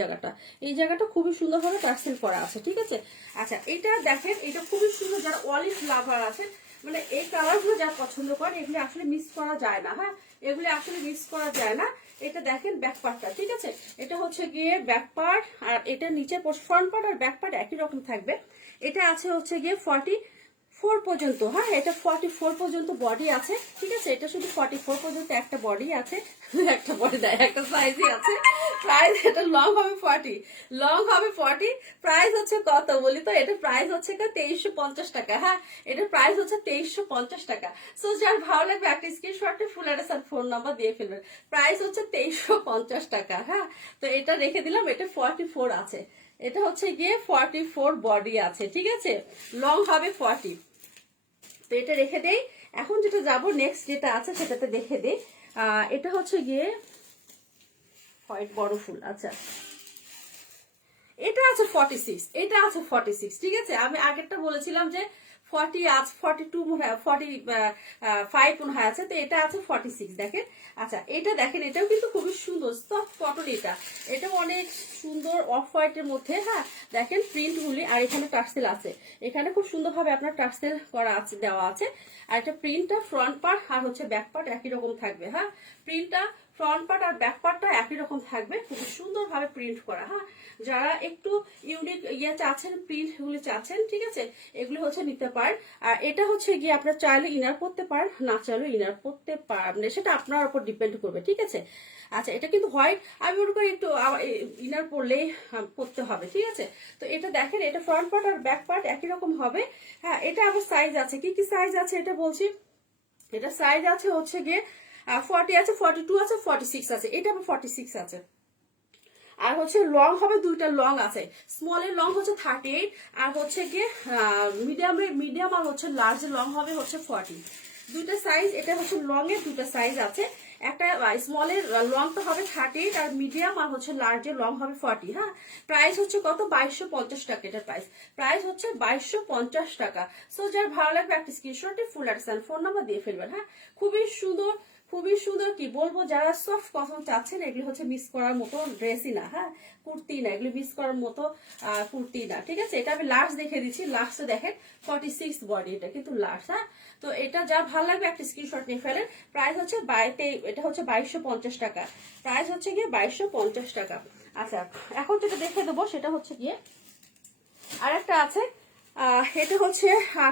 জায়গাটা খুবই সুন্দরভাবে টার্সেল করা আছে, ঠিক আছে। আচ্ছা এটা দেখেন, এটা খুবই সুন্দর। যারা অলিভ লাভার আছে, মানে এই কালারগুলো যারা পছন্দ করেন, এগুলি আসলে মিস করা যায় না। হ্যাঁ, এগুলি আসলে মিস করা যায় না। এটা দেখেন ব্যাক পার্টটা, ঠিক আছে। এটা হচ্ছে গিয়ে ব্যাক পার্ট, আর এটা নিচে ফ্রন্ট পার্ট আর ব্যাক পার্ট একই রকম থাকবে। এটা আছে হচ্ছে গিয়ে 44 পর্যন্ত। হ্যাঁ, এটা 44 পর্যন্ত বডি আছে, ঠিক আছে। এটা শুধু 44 পর্যন্ত একটা বডি আছে, একটা বডি দেয়, একটা সাইজই আছে। প্রাইস এটা লং হবে 40, লং হবে 40। প্রাইস হচ্ছে কত বলি তো, এটা প্রাইস হচ্ছে 2350 টাকা। হ্যাঁ, এটা প্রাইস হচ্ছে 2350 টাকা। সো যার ভালো লাগবে একটা স্ক্রিনশটে ফুল অ্যাড্রেস আর ফোন নাম্বার দিয়ে ফেলবেন। প্রাইস হচ্ছে 2350 টাকা। হ্যাঁ, তো এটা রেখে দিলাম। এটা 44 আছে, এটা হচ্ছে গিয়ে 44 বডি আছে, ঠিক আছে। লং হবে 40। তো এটা রেখে দেই। এখন যেটা যাব নেক্সট যেটা আছে সেটাতে দেখে দেই। এটা হচ্ছে গিয়ে হোয়াইট বড় ফুল। আচ্ছা এটা আছে 46, এটা আছে 46, ঠিক আছে। আমি আগেরটা বলেছিলাম যে 40 আছে, 42 মনে হয়, 45 মনে হয় আছে, তো এটা আছে 46 দেখেন। আচ্ছা এটা দেখেন, এটাও কিন্তু খুবই সুন্দর, সফট কটন। এটাও অনেক সুন্দর, অফ হোয়াইটের মধ্যে। হ্যাঁ দেখেন প্রিন্ট গুলি, আর এখানে টার্সেল আছে, এখানে খুব সুন্দরভাবে আপনার টার্সেল করা আছে, দেওয়া আছে। আর এটা প্রিন্টটা ফ্রন্ট পার্ট আর হচ্ছে ব্যাক পার্ট একই রকম থাকবে। হ্যাঁ, প্রিন্টটা ফ্রন্ট পার্ট আর ব্যাক পার্টটা একই রকম থাকবে, খুব সুন্দরভাবে প্রিন্ট করা। হ্যাঁ, যারা একটু ইউনিক ইয়ে চাচ্ছেন, প্রিন্ট গুলি চাচ্ছেন, ঠিক আছে, এগুলো হচ্ছে নিতে পারেন। আর এটা হচ্ছে গিয়ে আপনার চাইলে ইনার করতে পারেন, না চাইলে ইনার করতে পারেন, সেটা আপনার উপর ডিপেন্ড করবে, ঠিক আছে। আচ্ছা এটা কিন্তু হোয়াইট, আমি মনে করি একটু ইনার পরলেই পরতে হবে, ঠিক আছে। তো এটা দেখেন, এটা ফ্রন্ট পার্ট আর ব্যাক পার্ট একই রকম হবে। হ্যাঁ, এটা আবার সাইজ আছে, কি কি সাইজ আছে এটা বলছি। এটা সাইজ আছে হচ্ছে গিয়ে 40 আছে, 42 আছে, 46 আছে, এটা আবার 46 আছে। আর হচ্ছে লং হবে, দুইটা লং আছে। স্মলের লং হচ্ছে 38, আর হচ্ছে গিয়ে মিডিয়াম আর হচ্ছে লার্জ লং হবে হচ্ছে 40। দুইটা সাইজ, এটা হচ্ছে লং এর দুইটা সাইজ আছে। একটা স্মলের লংটা হবে 38, আর মিডিয়াম আর হচ্ছে লার্জের লং হবে 40। হ্যাঁ, প্রাইস হচ্ছে কত, 2250 টাকা। এটার প্রাইস হচ্ছে 2250 টাকা। সো যার ভালো লাগবে একটা স্ক্রিনশটে ফুল অ্যাড্রেস ফোন নাম্বার দিয়ে ফেলবেন। হ্যাঁ, খুবই সুন্দর, খুবই সুন্দর। কি বলবো, যারা সফট কটন চাচ্ছেন, এগুলো হচ্ছে মিস করার মতো ড্রেসই না। হ্যাঁ, কুর্তি না, এগুলো মিস করার মতো কুর্তি না, ঠিক আছে। এটা আমি লাস্ট দেখে দিচ্ছি, লাস্টে দেখেন 46 বডি, এটা কিন্তু লাস্ট। হ্যাঁ, তো এটা যা ভালো লাগবে একটা স্ক্রিনশট নিয়ে ফেলেন। প্রাইস হচ্ছে এটা হচ্ছে 2250 টাকা। প্রাইস হচ্ছে গিয়ে 2250 টাকা। আচ্ছা এখন যেটা দেখে দেবো সেটা হচ্ছে গিয়ে আর একটা আছে, এটা হচ্ছে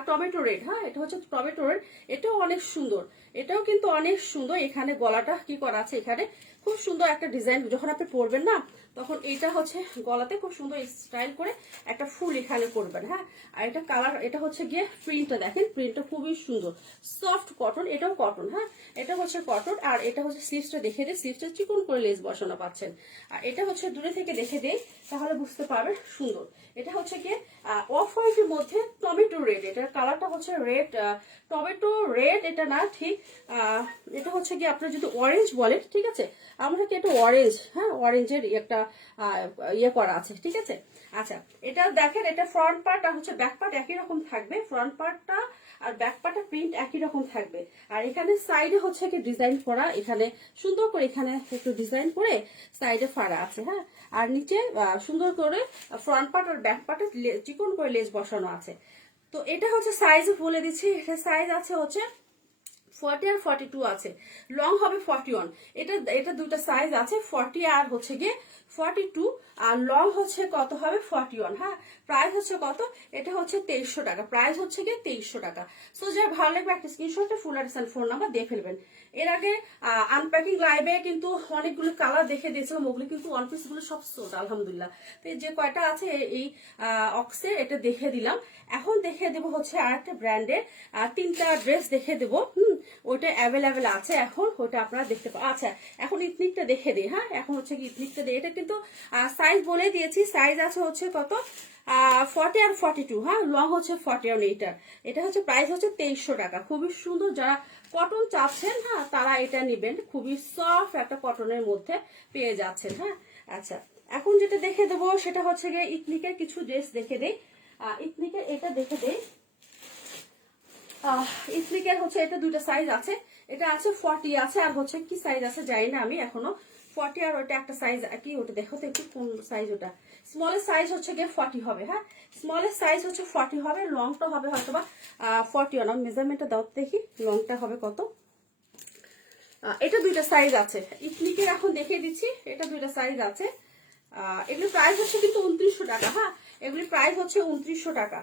টমেটো রেড। হ্যাঁ, এটা হচ্ছে টমেটো রেড, এটাও অনেক সুন্দর, এটাও কিন্তু অনেক সুন্দর। এখানে গলাটা কি করা আছে, এখানে খুব সুন্দর একটা ডিজাইন, যখন আপনি পরবেন না তখন এটা হচ্ছে গলাতে খুব সুন্দর স্টাইল করে একটা ফুল এখানে করবেন। হ্যাঁ, আর এটা কালার, এটা হচ্ছে গিয়ে প্রিন্টটা দেখেন, প্রিন্টটা খুবই সুন্দর, সফট কটন, এটাও কটন। হ্যাঁ, এটা হচ্ছে কটন। আর এটা হচ্ছে স্লিভসটা দেখে দেয়, স্লিভসটা চিকন করে লেস বসানো পাচ্ছেন। আর এটা হচ্ছে দূরে থেকে দেখে দেয়, তাহলে বুঝতে পারবেন সুন্দর। এটা হচ্ছে গিয়ে অফ হোয়াইটের মধ্যে টমেটো রেড, এটার কালারটা হচ্ছে রেড, টমেটো রেড এটা না ঠিক, এটা হচ্ছে গিয়ে আপনার যদি অরেঞ্জ বলেন, ঠিক আছে, আমরা কি এটা অরেঞ্জ। হ্যাঁ, অরেঞ্জের একটা ইয়ে করা আছে, ঠিক আছে। আচ্ছা এটা দেখেন, এটা ফ্রন্ট পার্ট আর হচ্ছে ব্যাক পার্ট একই রকম থাকবে। ফ্রন্ট পার্টটা আর ব্যাক পার্টের প্রিন্ট একই রকম থাকবে। আর এখানে সাইডে হচ্ছে কি ডিজাইন করা, এখানে সুন্দর করে এখানে একটু ডিজাইন করে সাইডে ফাড়া আছে। হ্যাঁ, আর নিচে সুন্দর করে ফ্রন্ট পার্ট আর ব্যাক পার্টে চিকন করে লেস বসানো আছে। তো এটা হচ্ছে সাইজ বলে দিচ্ছি, এটা সাইজ আছে হচ্ছে 40 আর 42 আছে, লং হবে 41। এটা দুইটা সাইজ আছে, 40 আর হচ্ছে গিয়ে 42, আর লং হচ্ছে কত হবে 41। হ্যাঁ, প্রাইস হচ্ছে কত, এটা হচ্ছে 2300 টাকা। প্রাইস হচ্ছে গিয়ে 2300 টাকা। সো যার ভালো লাগবে একটা স্ক্রিনশটে ফুল অ্যাড্রেস ফোন নাম্বার দিয়ে ফেলবেন। এর আগে আনপ্যাকিং লাইভে কিন্তু অনেকগুলো কালার দেখে দিয়েছিলাম, ওগুলো কিন্তু ওয়ান পিস গুলো সব সোল্ড আলহামদুলিল্লাহ। তো যে কয়টা আছে এই অক্সে এটা দেখে দিলাম। এখন দেখে দেবো হচ্ছে আর একটা ব্র্যান্ডের 3টা ড্রেস দেখে দেবো। ওইটা অ্যাভেলেবেল আছে এখন, ওইটা আপনারা দেখতে পাবেন। আচ্ছা এখন ইথনিকটা দেখে দিই। হ্যাঁ এখন হচ্ছে কি ইথনিকটা দিই। এটা কিন্তু সাইজ বলে দিয়েছি, সাইজ আছে হচ্ছে কত 40 আর 42। হ্যাঁ লং হচ্ছে 40 আর এইটার। এটা হচ্ছে প্রাইস হচ্ছে 2300 টাকা। খুবই সুন্দর, যারা কটন চাচ্ছেন হ্যাঁ তারা এটা নেবেন, খুবই সফট একটা কটনের মধ্যে পেয়ে যাচ্ছেন। হ্যাঁ আচ্ছা এখন যেটা দেখে দেবো সেটা হচ্ছে গিয়ে ইথনিকের কিছু ড্রেস দেখে দেই। ইথনিকের এটা দেখে দেই। ইথনিকের হচ্ছে এটা দুইটা সাইজ আছে, এটা আছে 40 আছে আর হচ্ছে কি সাইজ আছে জানি না আমি এখনো। 40 আর ওটা একটা সাইজ কি, ওটা দেখো তো একটু কোন সাইজ ওটা। স্মলের সাইজ হচ্ছে গিয়ে 40 হবে। হ্যাঁ স্মলের সাইজ হচ্ছে 40 হবে, লংটা হবে হয়তো বা 40 না। মেজারমেন্টটা দাও দেখি লংটা হবে কত। এটা দুইটা সাইজ আছে ইথনিকের, এখন দেখিয়ে দিচ্ছি। এটা দুইটা সাইজ আছে। এগুলির প্রাইস হচ্ছে কিন্তু 2900 টাকা। হ্যাঁ এগুলির প্রাইস হচ্ছে 2900 টাকা।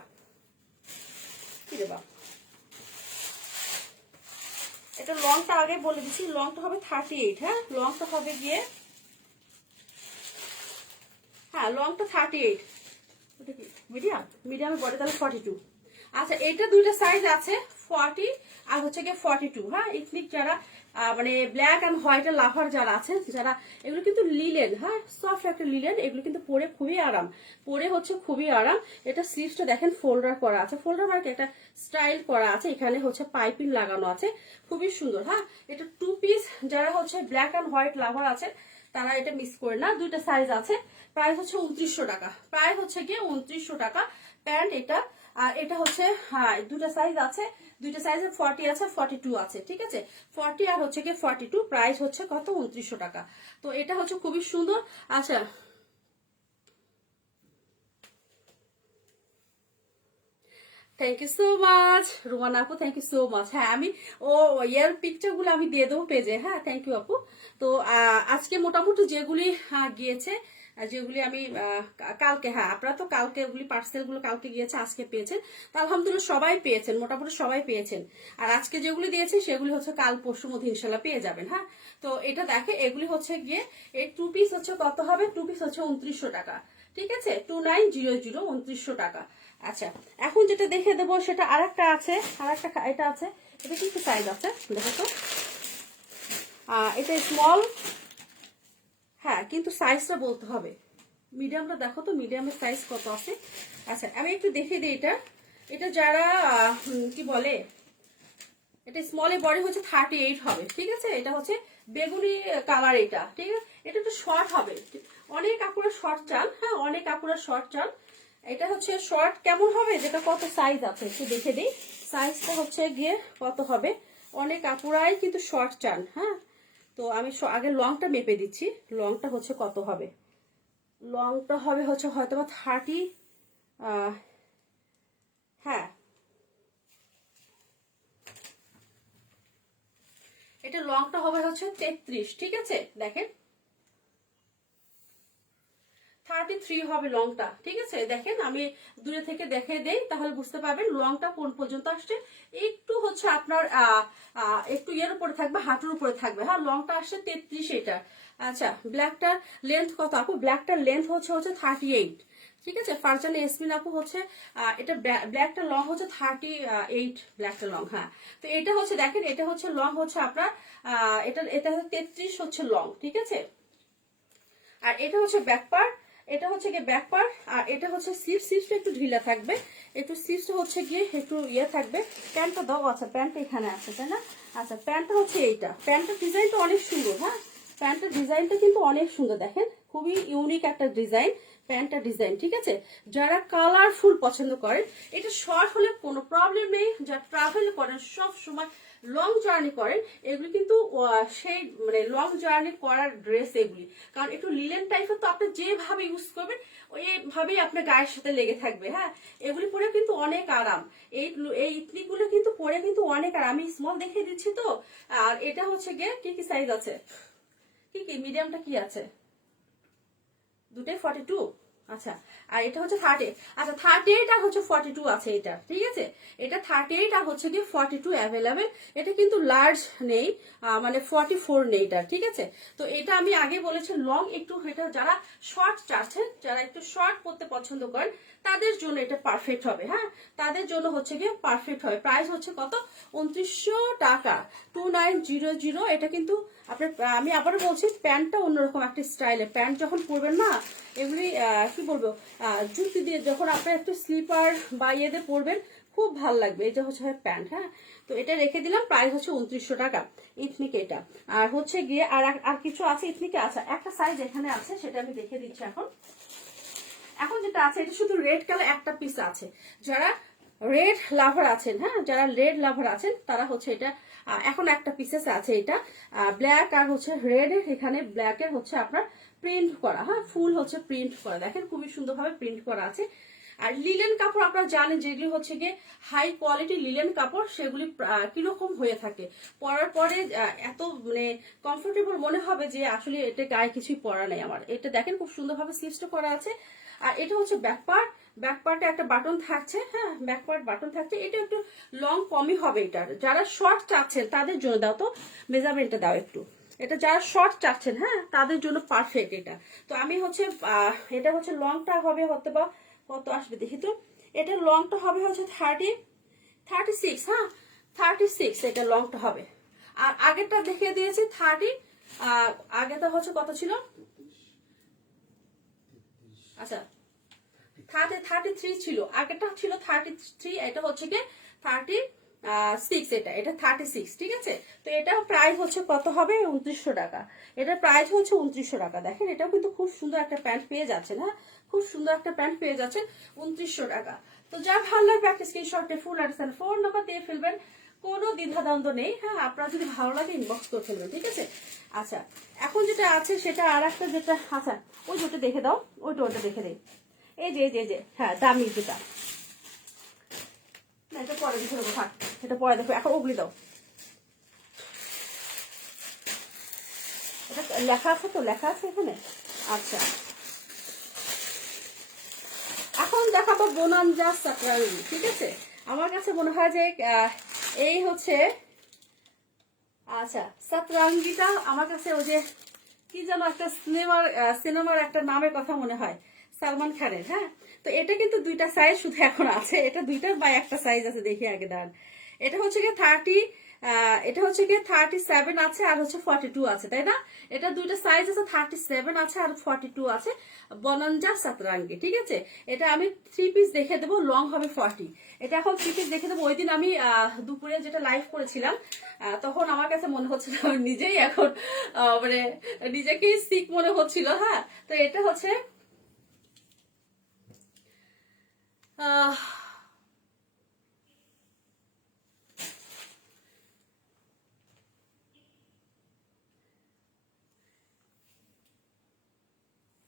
কি দেবা, এটা লংটা আগে বলে দিচ্ছি, লংটা হবে 38। হ্যাঁ লংটা হবে গিয়ে, হ্যাঁ লংটা 38। ওটা কি মিডিয়াম, মিডিয়ামের বডি তাহলে 42। আচ্ছা এটা দুইটা সাইজ আছে 40 আর হচ্ছে গিয়ে 42। হ্যাঁ ইথনিক যারা মানে ব্ল্যাক অ্যান্ড হোয়াইট এর লাভার যারা আছেন, যারা এগুলো কিন্তু লিলেন, হ্যাঁ সফট একটা লিলেন, এগুলো কিন্তু পরে খুবই আরাম, পরে হচ্ছে খুবই আরাম। এটা স্লিভসটা দেখেন ফোল্ডার করা আছে, ফোল্ডার মানে একটা স্টাইল করা আছে, এখানে হচ্ছে পাইপিং লাগানো আছে, খুবই সুন্দর। হ্যাঁ এটা 2 পিস, যারা হচ্ছে ব্ল্যাক অ্যান্ড হোয়াইট লাভার আছে তারা এটা মিস করে না। দুইটা সাইজ আছে, প্রাইস হচ্ছে 2900 টাকা। প্রাইস হচ্ছে গিয়ে 2900 টাকা প্যান্ট এটা। আর এটা হচ্ছে হ্যাঁ দুটা সাইজ আছে, দুইটা সাইজে 40 আছে 42 আছে। ঠিক আছে 40 আর হচ্ছে গিয়ে 42, প্রাইস হচ্ছে কত 2900 টাকা। তো এটা হচ্ছে খুবই সুন্দর। আচ্ছা thank you so much Rumana আপু, থ্যাংক ইউ সো মাচ। হ্যাঁ আমি ইয়ার পিকচার গুলো আমি দিয়ে দেবো পেজে। হ্যাঁ থ্যাংক ইউ আপু। তো আজকে মোটামুটি যেগুলি গিয়েছে, যেগুলি আমি কালকে, হ্যাঁ আপনারা তো কালকে ওগুলি পার্সেল গুলো কালকে গিয়েছে, আজকে পেয়েছেন। তো আলহামদুলিল্লাহ সবাই পেয়েছেন, মোটামুটি সবাই পেয়েছেন। আর আজকে যেগুলি দিয়েছে সেগুলি হচ্ছে কাল পরশুর মধ্যে ইনশাল্লাহ পেয়ে যাবেন। হ্যাঁ তো এটা দেখে এগুলি হচ্ছে গিয়ে এই 2 পিস হচ্ছে কত হবে, 2 পিস হচ্ছে 2900 টাকা। ঠিক আছে 2900 2900 টাকা। আচ্ছা এখন যেটা দেখে দেবো সেটা আরেকটা আছে, আরেকটা এটা আছে। এটা কি সাইজ আছে দেখো তো। এটা স্মল, হ্যাঁ কিন্তু সাইজটা বলতে হবে। মিডিয়ামটা দেখো তো, মিডিয়ামের সাইজ কত আছে। আচ্ছা আমি একটু দেখে দিই এটা। এটা যারা কি বলে, এটা স্মলের বডি হচ্ছে 38 হবে। ঠিক আছে এটা হচ্ছে বেগুনি কালার এটা। ঠিক আছে এটা একটু শর্ট হবে, অনেক আপুরা শর্ট চান। হ্যাঁ অনেক আপুরা শর্ট চান। এটা হচ্ছে শর্ট কেমন হবে, যেটা কত সাইজ আছে একটু দেখে দিই। সাইজটা হচ্ছে গিয়ে কত হবে, অনেক আপুরাই কিন্তু শর্ট চান। হ্যাঁ তো আমি আগে লংটা মেপে দিচ্ছি, লংটা হচ্ছে কত হবে। লংটা হবে হচ্ছে হয়তো বা 30। হ্যাঁ এটা লংটা হবে হচ্ছে 33। ঠিক আছে দেখেন 33 হবে লংটা। ঠিক আছে দেখেন আমি দূরে থেকে দেখে দেই, তাহলে বুঝতে পারবেন লংটা কোন পর্যন্ত আসছে। একটু হচ্ছে আপনার একটু ইয়ের উপরে থাকবে, হাঁটুর উপরে থাকবে। হ্যাঁ লংটা আসছে 33 এটা। আচ্ছা ব্ল্যাকটার লেন্থ কত আপু, ব্ল্যাকটার লেন্থ হচ্ছে 38। ঠিক আছে ফারজানা ইয়াসমিন আপু হচ্ছে এটা ব্ল্যাকটা লং হচ্ছে 38 ব্ল্যাকটা লং। হ্যাঁ তো এটা হচ্ছে দেখেন, এটা হচ্ছে লং হচ্ছে আপনার এটা এটা 33 হচ্ছে লং। ঠিক আছে আর এটা হচ্ছে ব্যাক পার্ট, এটা হচ্ছে গিয়ে ব্যাক পার্ট। আর এটা হচ্ছে সিপসটা একটু ঢিলা থাকবে, একটু সিপসটা হচ্ছে গিয়ে একটু ইয়ে থাকবে। প্যান্টটা দাও, আচ্ছা প্যান্টটা এখানে আছে তাই না। আচ্ছা প্যান্টটা হচ্ছে এইটা, প্যান্টের ডিজাইনটা অনেক সুন্দর। হ্যাঁ প্যান্টের ডিজাইনটা কিন্তু অনেক সুন্দর, দেখেন খুবই ইউনিক একটা ডিজাইন প্যান্টটা ডিজাইন। ঠিক আছে যারা কালারফুল পছন্দ করেন, এটা শর্ট হলে কোনো প্রবলেম নেই। যারা ট্রাভেল করেন সব সময় লং জার্নি করেন, এগুলি কিন্তু সেই মানে লং জার্নি করার ড্রেস এগুলি, কারণ একটু লিলেন টাইপের, তো আপনি যেভাবে ইউজ করবেন ওইভাবেই আপনার গায়ের সাথে লেগে থাকবে। হ্যাঁ এগুলি পরে কিন্তু অনেক আরাম, এই এই ইথনিকগুলো কিন্তু পরে কিন্তু অনেক আরাম। আমি স্মল দেখিয়ে দিচ্ছি তো। আর এটা হচ্ছে গিয়ে কি কি সাইজ আছে, কি কি মিডিয়ামটা কি আছে, দুটাই 42। আচ্ছা, আর এটা হচ্ছে 30। আচ্ছা 38 আর হচ্ছে 42 আছে এটা, ঠিক আছে। এটা 38 আর হচ্ছে কি 42 অ্যাভেলেবেল। এটা কিন্তু লার্জ নেই, মানে 44 নেই এটা, ঠিক আছে। তো এটা আমি আগে বলেছি লং একটু, এটা যারা শর্ট চাচ্ছেন, যারা একটু শর্ট পরতে পছন্দ করেন তাদের জন্য এটা পারফেক্ট হবে। হ্যাঁ, তাদের জন্য হচ্ছে গিয়ে পারফেক্ট হবে। প্রাইস হচ্ছে কত, 2900 টাকা, 2900। এটা কিন্তু আপনার, আমি আবারও বলছি, প্যান্টটা অন্যরকম একটা স্টাইলের প্যান্ট। যখন পরবেন না এগুলি কি বলবো, জুতি দিয়ে যখন আপনার একটু স্লিপার বা ইয়েতে পরবেন খুব ভালো লাগবে। এটা হচ্ছে প্যান্ট। হ্যাঁ, তো এটা রেখে দিলাম, প্রাইস হচ্ছে 2900 টাকা ইথনিকে এটা। আর হচ্ছে গিয়ে আর কিছু আছে ইথনিকে। আচ্ছা, একটা সাইজ এখানে আছে, সেটা আমি দেখে দিচ্ছি এখন। এখন যেটা আছে এটা শুধু রেড কালার একটা পিস আছে। যারা রেড লাভার আছেন, হ্যাঁ, যারা রেড লাভার আছেন তারা হচ্ছে এটা, এখন একটা পিসেস আছে এটা ব্ল্যাক আর হচ্ছে রেড এর, এখানে ব্ল্যাক এর হচ্ছে আপনার প্রিন্ট করা। হ্যাঁ, ফুল হচ্ছে প্রিন্ট করা, দেখেন খুবই সুন্দরভাবে প্রিন্ট করা আছে। আর লিলেন কাপড় আপনারা জানেন যেগুলি হচ্ছে গিয়ে হাই কোয়ালিটি লিলেন কাপড়, সেগুলি কিরকম হয়ে থাকে, পরার পরে এত মানে কমফোর্টেবল মনে হবে যে আসলে এটা গায়ে কিছুই পরা নেই আমার। এটা দেখেন খুব সুন্দরভাবে স্লিভসটা করা আছে। আর এটা হচ্ছে ব্যাক পার্ট, ব্যাক পার্টে একটা বাটন থাকছে। হ্যাঁ, ব্যাক পার্ট বাটন থাকছে। এটা একটু লং কমই হবে এটার। যারা শর্ট চাচ্ছেন তাদের জন্য দাও তো মেজারমেন্টটা দাও একটু। এটা যারা শর্ট চাচ্ছেন, হ্যাঁ, তাদের জন্য পারফেক্ট এটা। তো আমি হচ্ছে এটা হচ্ছে লংটা হবে হতে বা কত আসবে দেখি তো। এটা লংটা হবে হচ্ছে 36। হ্যাঁ, 36 এটা লংটা হবে। আর আগেরটা দেখিয়ে দিয়েছি 30, আগেটা হচ্ছে কত ছিল, আচ্ছা 33 ছিল, আগেরটা ছিল 33, এটা হচ্ছে কি 36, এটা 36, ঠিক আছে। তো এটা প্রাইস হচ্ছে কত হবে, 2900 টাকা। এটার প্রাইস হচ্ছে 2900 টাকা। দেখেন এটাও কিন্তু খুব সুন্দর একটা প্যান্ট পেয়ে যাচ্ছেন। হ্যাঁ, খুব সুন্দর একটা প্যান্ট পেয়ে যাচ্ছেন 2900 টাকা। তো যা ভালো লাগবে একটা স্ক্রিনশটে ফুল অ্যাড্রেস ফোন নাম্বার দিয়ে ফেলবেন, কোনো দ্বিধাদ্বন্দ্ব নেই। হ্যাঁ, আপনার যদি ভালো লাগে ইনবক্স করে ফেলবেন, ঠিক আছে। আচ্ছা, এখন যেটা আছে সেটা আর একটা যেটা, আচ্ছা ওই ওটা দেখে দাও, ওটা দেখে দেই। এই যে হ্যাঁ, দামি যেটা, না এটা পরে দেখে দেবো, থাক এটা পরে দেখো, এখন ওগুলি দাও। এটা লেখা আছে তো, লেখা আছে এখানে। আচ্ছা, এখন দেখাবো বোনাঞ্জা সাকরাইল, ঠিক আছে। আমার কাছে মনে হয় যে এই হচ্ছে, আচ্ছা সাতরাঙ্গিটা আমার কাছে ওই যে কি যেন একটা সিনেমার একটা নামের কথা মনে হয়, সালমান খানের। হ্যাঁ, তো এটা কিন্তু দুইটা সাইজ শুধু এখন আছে, এটা দুইটার বা একটা সাইজ আছে, দেখি আগে দাঁড়ান। এটা হচ্ছে গিয়ে 30, এটা হচ্ছে গিয়ে 37 আছে আর হচ্ছে 42 আছে, তাই না। এটা দুইটা সাইজ আছে, 37 আছে আর 42 আছে। বনঞ্জা সাতরাঙ্গি, ঠিক আছে। এটা আমি 3 পিস দেখে দেবো, লং হবে 40। এটা এখন 3 পিস দেখে দেবো। ওই দিন আমি দুপুরে যেটা লাইভ করেছিলাম তখন আমার কাছে মনে হচ্ছিল আমি নিজেই এখন মানে নিজেকেই সিক মনে হচ্ছিল। হ্যাঁ, তো এটা হচ্ছে আহ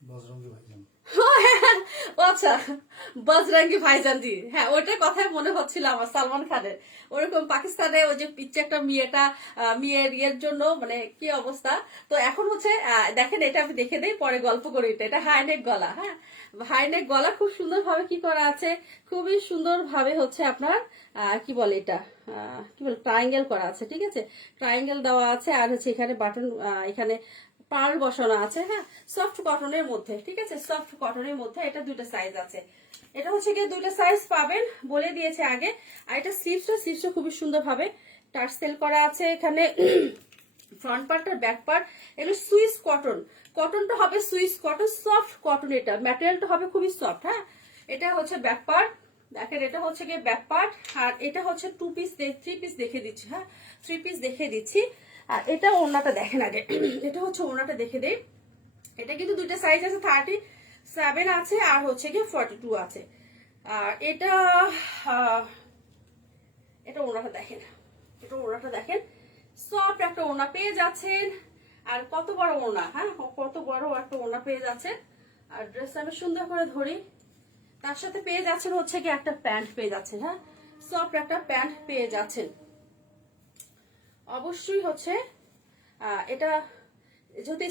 বজরঙ্গী ভাইজান। আচ্ছা, বজরঙ্গি ভাইজান জি, হ্যাঁ ওইটার কথাই মনে হচ্ছিল আমার, সালমান খানের। ওরকম পাকিস্তানে ওই যে পিচ্ছে একটা মেয়ের ইয়ের জন্য মানে কি অবস্থা। তো এখন হচ্ছে দেখেন, এটা আমি দেখে দেই পরে গল্প করি। এটা হাইনেক গলা। হ্যাঁ, হাইনেক গলা খুব সুন্দর ভাবে কি করা আছে, খুবই সুন্দর ভাবে হচ্ছে আপনার কি বলে এটা, কি বলে ট্রায়াঙ্গেল করা আছে, ঠিক আছে। ট্রায়াঙ্গেল দেওয়া আছে আর হচ্ছে এখানে বাটন, এখানে পার্ল বসানো আছে। হ্যাঁ, সফট কটনের মধ্যে, ঠিক আছে, সফট কটনের মধ্যে। এটা দুইটা সাইজ আছে। এটা হচ্ছে গিয়ে দুইটা সাইজ পাবেন, বলে দিয়েছে আগে। আর এটা স্লিভসটা খুবই সুন্দর ভাবে টার্সেল করা আছে এখানে। ফ্রন্ট পার্ট আর ব্যাক পার্ট এগুলো সুইস কটন, কটনটা হবে সুইস কটন, সফট কটন। এটা ম্যাটেরিয়ালটা হবে খুবই সফট। হ্যাঁ, এটা হচ্ছে ব্যাক পার্ট, দেখেন এটা হচ্ছে গিয়ে ব্যাক পার্ট। আর এটা হচ্ছে 3 পিস দেখে দিচ্ছি। হ্যাঁ, 3 পিস দেখে দিচ্ছি। আর এটা ওড়নাটা দেখেন আগে, এটা হচ্ছে ওড়নাটা দেখে দেই। এটা কিন্তু দুইটা সাইজ আছে, 37 আছে আর হচ্ছে গিয়ে 42 আছে। আর এটা এটা ওড়নাটা দেখেন, এটা ওড়নাটা দেখেন, সফট একটা ওড়না পেয়ে যাচ্ছেন। আর কত বড় ওড়না, হ্যাঁ কত বড় একটা ওড়না পেয়ে যাচ্ছেন। আর ড্রেসটা আমি সুন্দর করে ধরি, তার সাথে পেয়ে যাচ্ছেন হচ্ছে কি একটা প্যান্ট পেয়ে যাচ্ছেন। হ্যাঁ, সফট একটা প্যান্ট পেয়ে যাচ্ছেন। অবশ্যই হচ্ছে এটা যেহেতু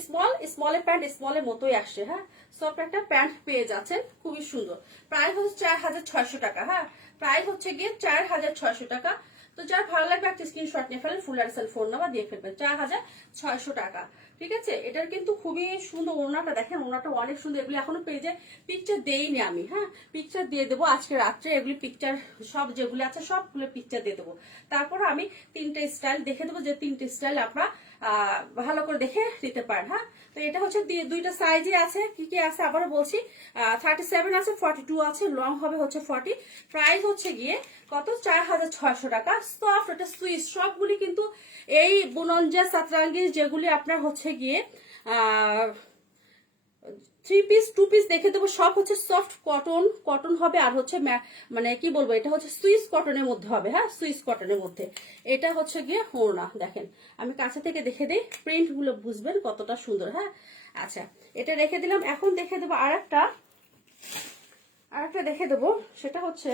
স্মলের প্যান্ট স্মলের মতোই আসছে, হ্যাঁ। সফট একটা প্যান্ট পেয়ে যাচ্ছেন, খুবই সুন্দর। প্রাইস হচ্ছে 4600 টাকা, হ্যাঁ। প্রাইস হচ্ছে গিয়ে 4600 টাকা। তো যার ভালো লাগবে একটা স্ক্রিনশট নিয়ে ফেলেন, ফুল অ্যাড্রেস ফোন নাম্বার দিয়ে ফেলবেন। 4600 টাকা, ঠিক আছে। এটার কিন্তু খুবই সুন্দর ওড়নাটা, দেখেন ওড়নাটা অনেক সুন্দর। এগুলি এখনো পেজে পিকচার দেইনি আমি, হ্যাঁ। পিকচার দিয়ে দেবো আজকে রাত্রে। এগুলি পিকচার সব যেগুলো আছে সবগুলো পিকচার দিয়ে দেবো। তারপর আমি 3টে স্টাইল দেখে দেবো, যে 3টে স্টাইল আপনারা ভালো করে দেখে নিতে পারেন, হ্যাঁ। তো এটা হচ্ছে দুইটা সাইজে আছে, কি কি আছে আবারও বলছি। 37 আছে, 42 আছে, লং হবে হচ্ছে 40। প্রাইস হচ্ছে গিয়ে কত, 4600 টাকা। সফট, এটা সুইস, সবগুলি কিন্তু এই বুনঞ্জা সাতরাঙ্গি যেগুলি আপনার হচ্ছে গিয়ে 3 পিস 2 পিস দেখে দেবো, সব হচ্ছে সফট কটন হবে। আর হচ্ছে মানে কি বলবো, এটা হচ্ছে সুইস কটনের মধ্যে হবে, হ্যাঁ, সুইস কটনের মধ্যে। এটা হচ্ছে গিয়ে ওড়না, দেখেন আমি কাছে থেকে দেখে দিই, প্রিন্ট গুলো বুঝবেন কতটা সুন্দর, হ্যাঁ। আচ্ছা, এটা রেখে দিলাম। এখন দেখে দেবো আরেকটা দেখে দেবো, সেটা হচ্ছে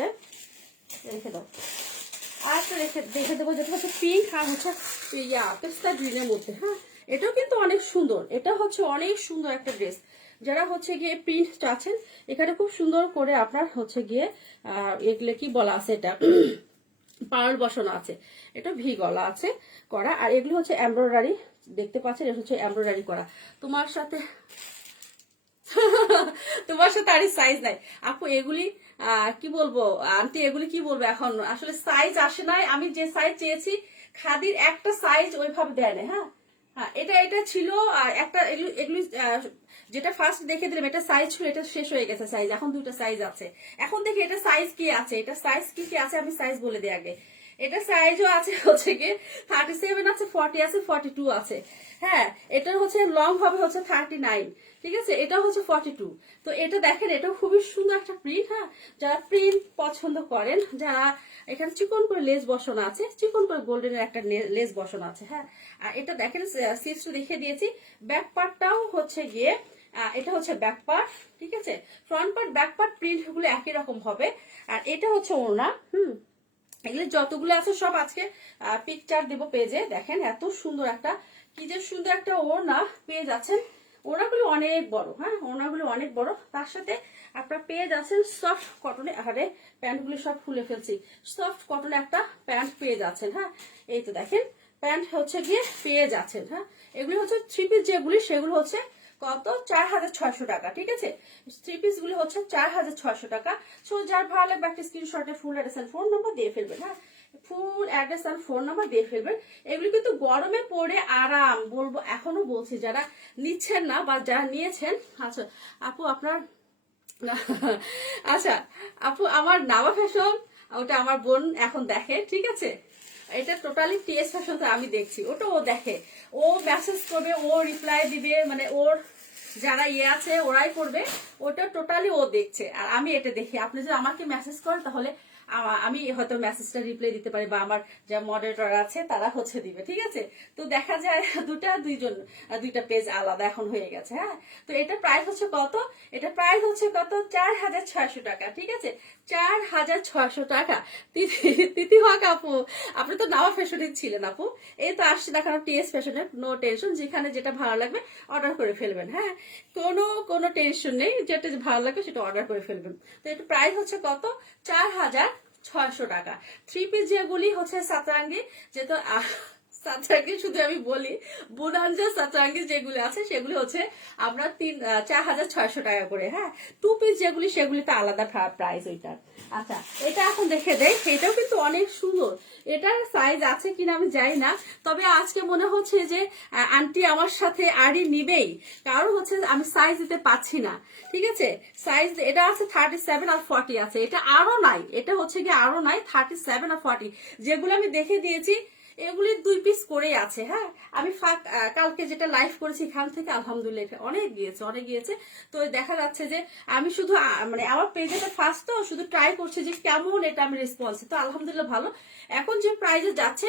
রেখে দাও। আরেকটা দেখে দেবো, যেটা হচ্ছে পিঙ্ক আর হচ্ছে পেস্তা গ্রিনের মধ্যে, হ্যাঁ। এটাও কিন্তু অনেক সুন্দর, এটা হচ্ছে অনেক সুন্দর একটা ড্রেস। যারা হচ্ছে গিয়ে প্রিন্ট চাচ্ছেন, এখানে খুব সুন্দর করে আপনার হচ্ছে গিয়ে এগুলো কি বলা আছে, এটা পার্ল বসানো আছে, এটা ভি গলা আছে করা। আর এগুলো হচ্ছে এমব্রয়ডারি, দেখতে পাচ্ছেন, এটা হচ্ছে এমব্রয়ডারি করা। তোমার সাথে আরই সাইজ নাই আপু, এগুলি কি বলবো আন্টি, এগুলি কি বলবো, এখন আসলে সাইজ আসে নাই। আমি যে সাইজ চেয়েছি, খাদির একটা সাইজ ওইভাবে দেয় না, হ্যাঁ। হ্যাঁ, এটা ছিল একটা, এগুলি যেটা ফার্স্ট দেখে দিলাম, এটা সাইজ ছিল, এটা শেষ হয়ে গেছে সাইজ। এখন 2টা সাইজ আছে। এখন দেখি এটা সাইজ কি আছে, এটা সাইজ কি কি আছে, আমি সাইজ বলে দিই আগে। এটা সাইজও আছে হচ্ছে গিয়ে 37 আছে, 40 আছে, 42 আছে, হ্যাঁ। এটার হচ্ছে লং হবে হচ্ছে 39, ঠিক আছে। এটা হচ্ছে 42। তো এটা দেখেন, এটাও খুবই সুন্দর একটা প্রিন্ট, হ্যাঁ। যারা প্রিন্ট পছন্দ করেন, যারা এখানে চিকন করে লেস বসানো আছে, চিকন করে গোল্ডেনের একটা লেস বসানো আছে, হ্যাঁ। আর এটা দেখেন সিস্ট দেখিয়ে দিয়েছি। ব্যাক পার্টটাও হচ্ছে গিয়ে এটা হচ্ছে ব্যাক পার্ট, ঠিক আছে। Front part back part print গুলো একই রকম হবে। আর এটা হচ্ছে ওড়না, এগুলো যতগুলো আছে সব আজকে পিকচার দেবো পেজে। দেখেন এত সুন্দর একটা, কি যে সুন্দর একটা ওড়না পেয়ে যাচ্ছেন। ওড়নাগুলো অনেক বড়, হ্যাঁ, ওড়নাগুলো অনেক বড়। তার সাথে আপনারা পেয়ে যাচ্ছেন সফট কটনে, আরে প্যান্টগুলো সব খুলে ফেলছি, সফট কটনে একটা প্যান্ট পেয়ে যাচ্ছেন, হ্যাঁ। এই তো দেখেন প্যান্ট হচ্ছে গিয়ে পেয়ে যাচ্ছেন, হ্যাঁ। এগুলি হচ্ছে 3 পিস যেগুলি, সেগুলো হচ্ছে কত, 4600 টাকা, ঠিক আছে। 3 পিস গুলি হচ্ছে 4600 টাকা। সো যার ভালো লাগবে একটা স্ক্রিনশটে ফুল অ্যাড্রেস আর ফোন নাম্বার দিয়ে ফেলবেন, হ্যাঁ। ফুল অ্যাড্রেস আর ফোন নাম্বার দিয়ে ফেলবেন। এগুলি কিন্তু গরমে পরে আরাম, বলবো এখনো বলছি, যারা নিচ্ছেন না বা যারা নিয়েছেন। আচ্ছা আপু আপনার আচ্ছা আপু, আমার নামা ফ্যাশন ওটা আমার বোন এখন দেখে, ঠিক আছে। এটা টোটালি টিএস ফ্যাশন আমি দেখছি, ওটা ও দেখে, ও মেসেজ করবে, ও রিপ্লাই দিবে, মানে ওর যারা আছে ওরাই করবে, ওটা টোটালি ও দেখছে। আর আমি এটা দেখি, আপনি যদি আমাকে মেসেজ করেন তাহলে আমি হয়তো মেসেজটা রিপ্লাই দিতে পারি, বা আমার যা মডারেটর আছে তারা হচ্ছে দিবে, ঠিক আছে। তো দেখা যায় দুইটা পেজ আলাদা এখন হয়ে গেছে, হ্যাঁ। তো এটা প্রাইস হচ্ছে কত, এটা প্রাইস হচ্ছে কত, 4600 টাকা, ঠিক আছে। 4600 টাকা। তিথি হক আপু, আপনি তো নাওয়া ফ্যাশনে ছিলেন আপু, এই তো আসছে দেখানো টিএস ফ্যাশনে। নো টেনশন, যেখানে যেটা ভালো লাগবে অর্ডার করে ফেলবেন, হ্যাঁ। কোনো টেনশন নেই, যেটা ভালো লাগবে সেটা অর্ডার করে ফেলবেন। তো এটা প্রাইস হচ্ছে কত, 4600 টাকা। 3 পিস যেগুলি হচ্ছে সাতরাঙ্গি, যেহেতু সাতরাঙ্গি শুধু আমি বলি, বুনাঞ্জা সাতরাঙ্গি যেগুলি আছে সেগুলি হচ্ছে আমরা 4600 টাকা করে, হ্যাঁ। 2 পিস যেগুলি সেগুলি তো আলাদা প্রাইস ওইটার। আচ্ছা, এটা এখন দেখে দেয়, এটাও কিন্তু অনেক সুন্দর। এটার সাইজ আছে কিনা আমি জানি না, তবে আজকে মনে হচ্ছে যে আন্টি আমার সাথে আরই নিবেই, কারণ হচ্ছে আমি সাইজ দিতে পাচ্ছি না, ঠিক আছে। সাইজ এটা আছে 37 আর 40 আছে, এটা আরো নাই, এটা হচ্ছে কি আরো নাই, 37 আর 40 যেগুলো আমি দেখে দিয়েছি এগুলি 2 পিস করেই আছে, হ্যাঁ। আমি কালকে যেটা লাইভ করেছি এখান থেকে আলহামদুলিল্লাহ অনেক গিয়েছে। তো দেখা যাচ্ছে যে আমি শুধু মানে আমার পেজে ফার্স্ট তো শুধু ট্রাই করছি যে কেমন এটা আমি রেসপন্স, তো আলহামদুলিল্লাহ ভালো। এখন যে প্রাইজে যাচ্ছে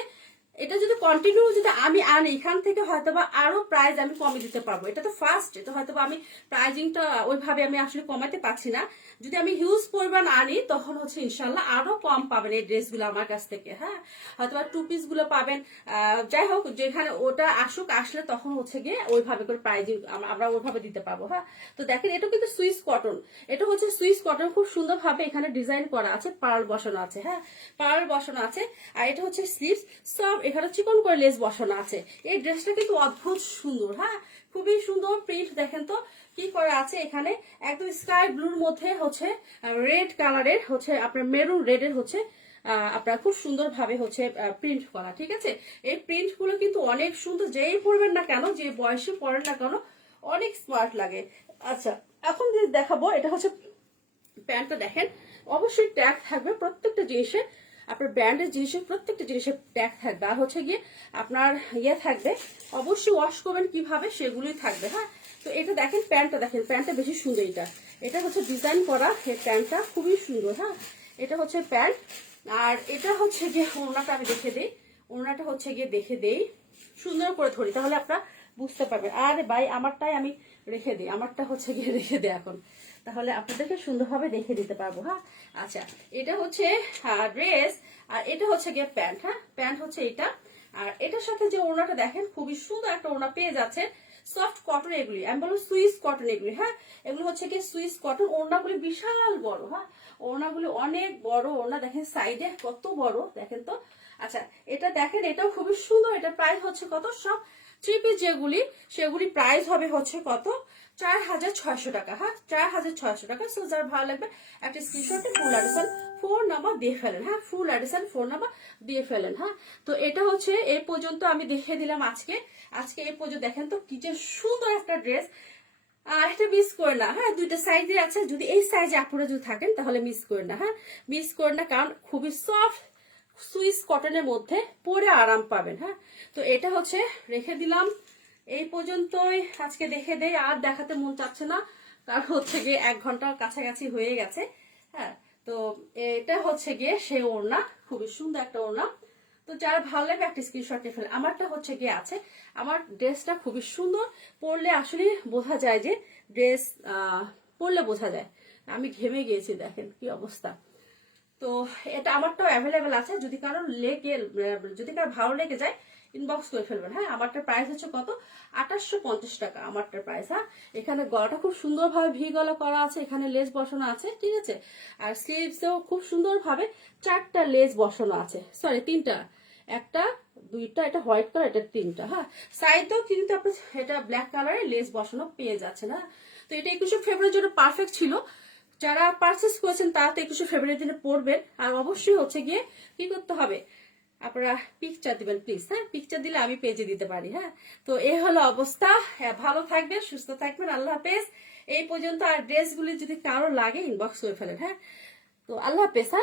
এটা যদি কন্টিনিউ যদি আমি আনি এখান থেকে হয়তোবা আরো প্রাইস আমি কমে দিতে পারবো। এটা তো ফার্স্ট, এটা হয়তোবা আমি প্রাইজিংটা ওইভাবে আমি আসলে কমাতে পারছি না। যদি আমি হিউজ পরিমাণ আনি তখন হচ্ছে ইনশাল্লাহ আরো কম পাবেন এই ড্রেসগুলো আমার কাছ থেকে। হ্যাঁ, হয়তোবা টু পিস গুলো পাবেন। যাই হোক, যেখানে ওটা আসলে তখন হচ্ছে গিয়ে ওইভাবে করে প্রাইজিং আমরা ওইভাবে দিতে পারবো। হ্যাঁ, তো দেখেন এটা কিন্তু সুইস কটন, এটা হচ্ছে সুইস কটন, খুব সুন্দর ভাবে এখানে ডিজাইন করা আছে, পার্ল বসানো আছে। হ্যাঁ, পার্ল বসানো আছে। আর এটা হচ্ছে স্লিভস, সব এখানে চিকন করে লেস বসানো আছে। এই ড্রেসটা কিন্তু অদ্ভুত সুন্দর। হ্যাঁ, খুবই সুন্দর প্রিন্ট। দেখেন তো কি করা আছে এখানে, একদম স্কাই ব্লুর মধ্যে হচ্ছে রেড কালারের হচ্ছে আপনার মেরুন রেডের হচ্ছে আপনার খুব সুন্দর ভাবে হচ্ছে প্রিন্ট করা। ঠিক আছে, এই প্রিন্ট গুলো কিন্তু অনেক সুন্দর, যেই পরবেন না কেন, যে বয়সে পরেন না কেন, অনেক স্মার্ট লাগে। আচ্ছা, এখন যে দেখাবো এটা হচ্ছে প্যান্টটা। দেখেন অবশ্যই ট্যাগ থাকবে প্রত্যেকটা জিনিসে, আপনার ব্র্যান্ডের জিনিসের প্রত্যেকটা জিনিসের ট্যাগ থাকবে। আর হচ্ছে গিয়ে আপনার ইয়ে থাকবে, অবশ্যই ওয়াশ করবেন কিভাবে সেগুলোই থাকবে। হ্যাঁ, তো এটা দেখেন প্যান্টটা, দেখেন প্যান্টটা বেশি সুন্দর। এটা হচ্ছে ডিজাইন করা, এই প্যান্টটা খুবই সুন্দর। হ্যাঁ, এটা হচ্ছে প্যান্ট। আর এটা হচ্ছে গিয়ে ওড়নাটা আমি দেখে দিই, ওড়নাটা হচ্ছে গিয়ে দেখে দেই, সুন্দর করে ধরি তাহলে আপনারা বুঝতে পারবেন। আরে ভাই আমারটাই আমি রেখে দিই, আমারটা হচ্ছে গিয়ে রেখে দিই এখন, তাহলে আপনাদেরকে সুন্দরভাবে দেখে দিতে পারবো। হ্যাঁ, আচ্ছা, এটা হচ্ছে ড্রেস আর এটা হচ্ছে গিয়ে প্যান্ট। হ্যাঁ, প্যান্ট হচ্ছে এটা। আর এটার সাথে যে ওড়নাটা দেখেন, খুবই সুন্দর একটা ওড়না পেয়ে যাচ্ছে, সফট কটন এগুলি, আমি বলবো সুইস কটন এগুলি। হ্যাঁ, এগুলো হচ্ছে কি সুইস কটন। ওড়নাগুলি বিশাল বড়। হ্যাঁ, ওড়নাগুলি অনেক বড় ওড়না, দেখেন সাইডে কত বড়, দেখেন তো। আচ্ছা, এটা দেখেন, এটাও খুবই সুন্দর। এটা প্রাইস হচ্ছে কত, সব থ্রি পিস যেগুলি সেগুলি প্রাইস হবে হচ্ছে কত, 4,600 টাকা। হ্যাঁ, 4,600 টাকা। সো যার ভালো লাগবে একটা স্ক্রিনশটে ফুল অ্যাডিশন ফোন নাম্বার দিয়ে ফেলেন। হ্যাঁ, ফুল অ্যাডিশন ফোন নাম্বার দিয়ে ফেলেন। হ্যাঁ, তো এটা হচ্ছে এই পর্যন্ত আমি দেখিয়ে দিলাম আজকে এই পর্যন্ত। দেখেন তো কি যে সুন্দর একটা ড্রেস, এটা মিস করে না। হ্যাঁ, দুইটা সাইজে আছে, যদি এই সাইজে আপনারা যদি থাকেন তাহলে মিস করে না। হ্যাঁ, মিস করে না, কারণ খুবই সফট সুইস কটনের মধ্যে পরে আরাম পাবেন। হ্যাঁ, তো এটা হচ্ছে রেখে দিলাম এই পর্যন্তই আজকে। দেখে দেই, আর দেখাতে মন চাচ্ছে না, কারণ হচ্ছে গিয়ে 1 ঘন্টার কাছাকাছি হয়ে গেছে। হ্যাঁ, তো এটা হচ্ছে গিয়ে সে ওড়না, খুবই সুন্দর একটা ওড়না। তো যারা ভালো লাগবে একটা স্ক্রিনশট নিয়ে ফেলে। আমারটা হচ্ছে গিয়ে আছে, আমার ড্রেসটা খুবই সুন্দর, পরলে আসলে বোঝা যায় যে ড্রেস পরলে বোঝা যায়। আমি ঘেমে গিয়েছি, দেখেন কি অবস্থা। তো এটা আমারটাও অ্যাভেলেবেল আছে, যদি কারো ভালো লেগে যায় ইনবক্স করে ফেলবেন। হ্যাঁ, আমারটার প্রাইস হচ্ছে কত, 2850 টাকা আমারটার প্রাইস। হ্যাঁ, এখানে গলাটা খুব সুন্দরভাবে ভি গলা করা আছে, এখানে লেস বসানো আছে। ঠিক আছে, আর স্লিভসেও খুব সুন্দরভাবে 4টা লেস বসানো আছে, সরি 3টা, একটা দুইটা, এটা হোয়াইট কালার, এটা 3টা। হ্যাঁ, সাইডেও কিন্তু আপনি এটা ব্ল্যাক কালারের লেস বসানো পেয়ে যাচ্ছেন। হ্যাঁ, তো এটা 21 ফেব্রুয়ারির জন্য পারফেক্ট ছিল। যারা পারচেস করেছেন তারা তো 21 ফেব্রুয়ারির দিনে পড়বেন। আর অবশ্যই হচ্ছে গিয়ে কি করতে হবে, আপনারা পিকচার দিবেন প্লিজ। হ্যাঁ, পিকচার দিলে আমি পেজে দিতে পারি। হ্যাঁ, তো এই হলো অবস্থা। হ্যাঁ, ভালো থাকবেন, সুস্থ থাকবেন, আল্লাহ হাফেজ। এই পর্যন্ত। আর ড্রেসগুলি যদি কারো লাগে ইনবক্স করে ফেলেন। হ্যাঁ, তো আল্লাহ হাফেজ। হ্যাঁ।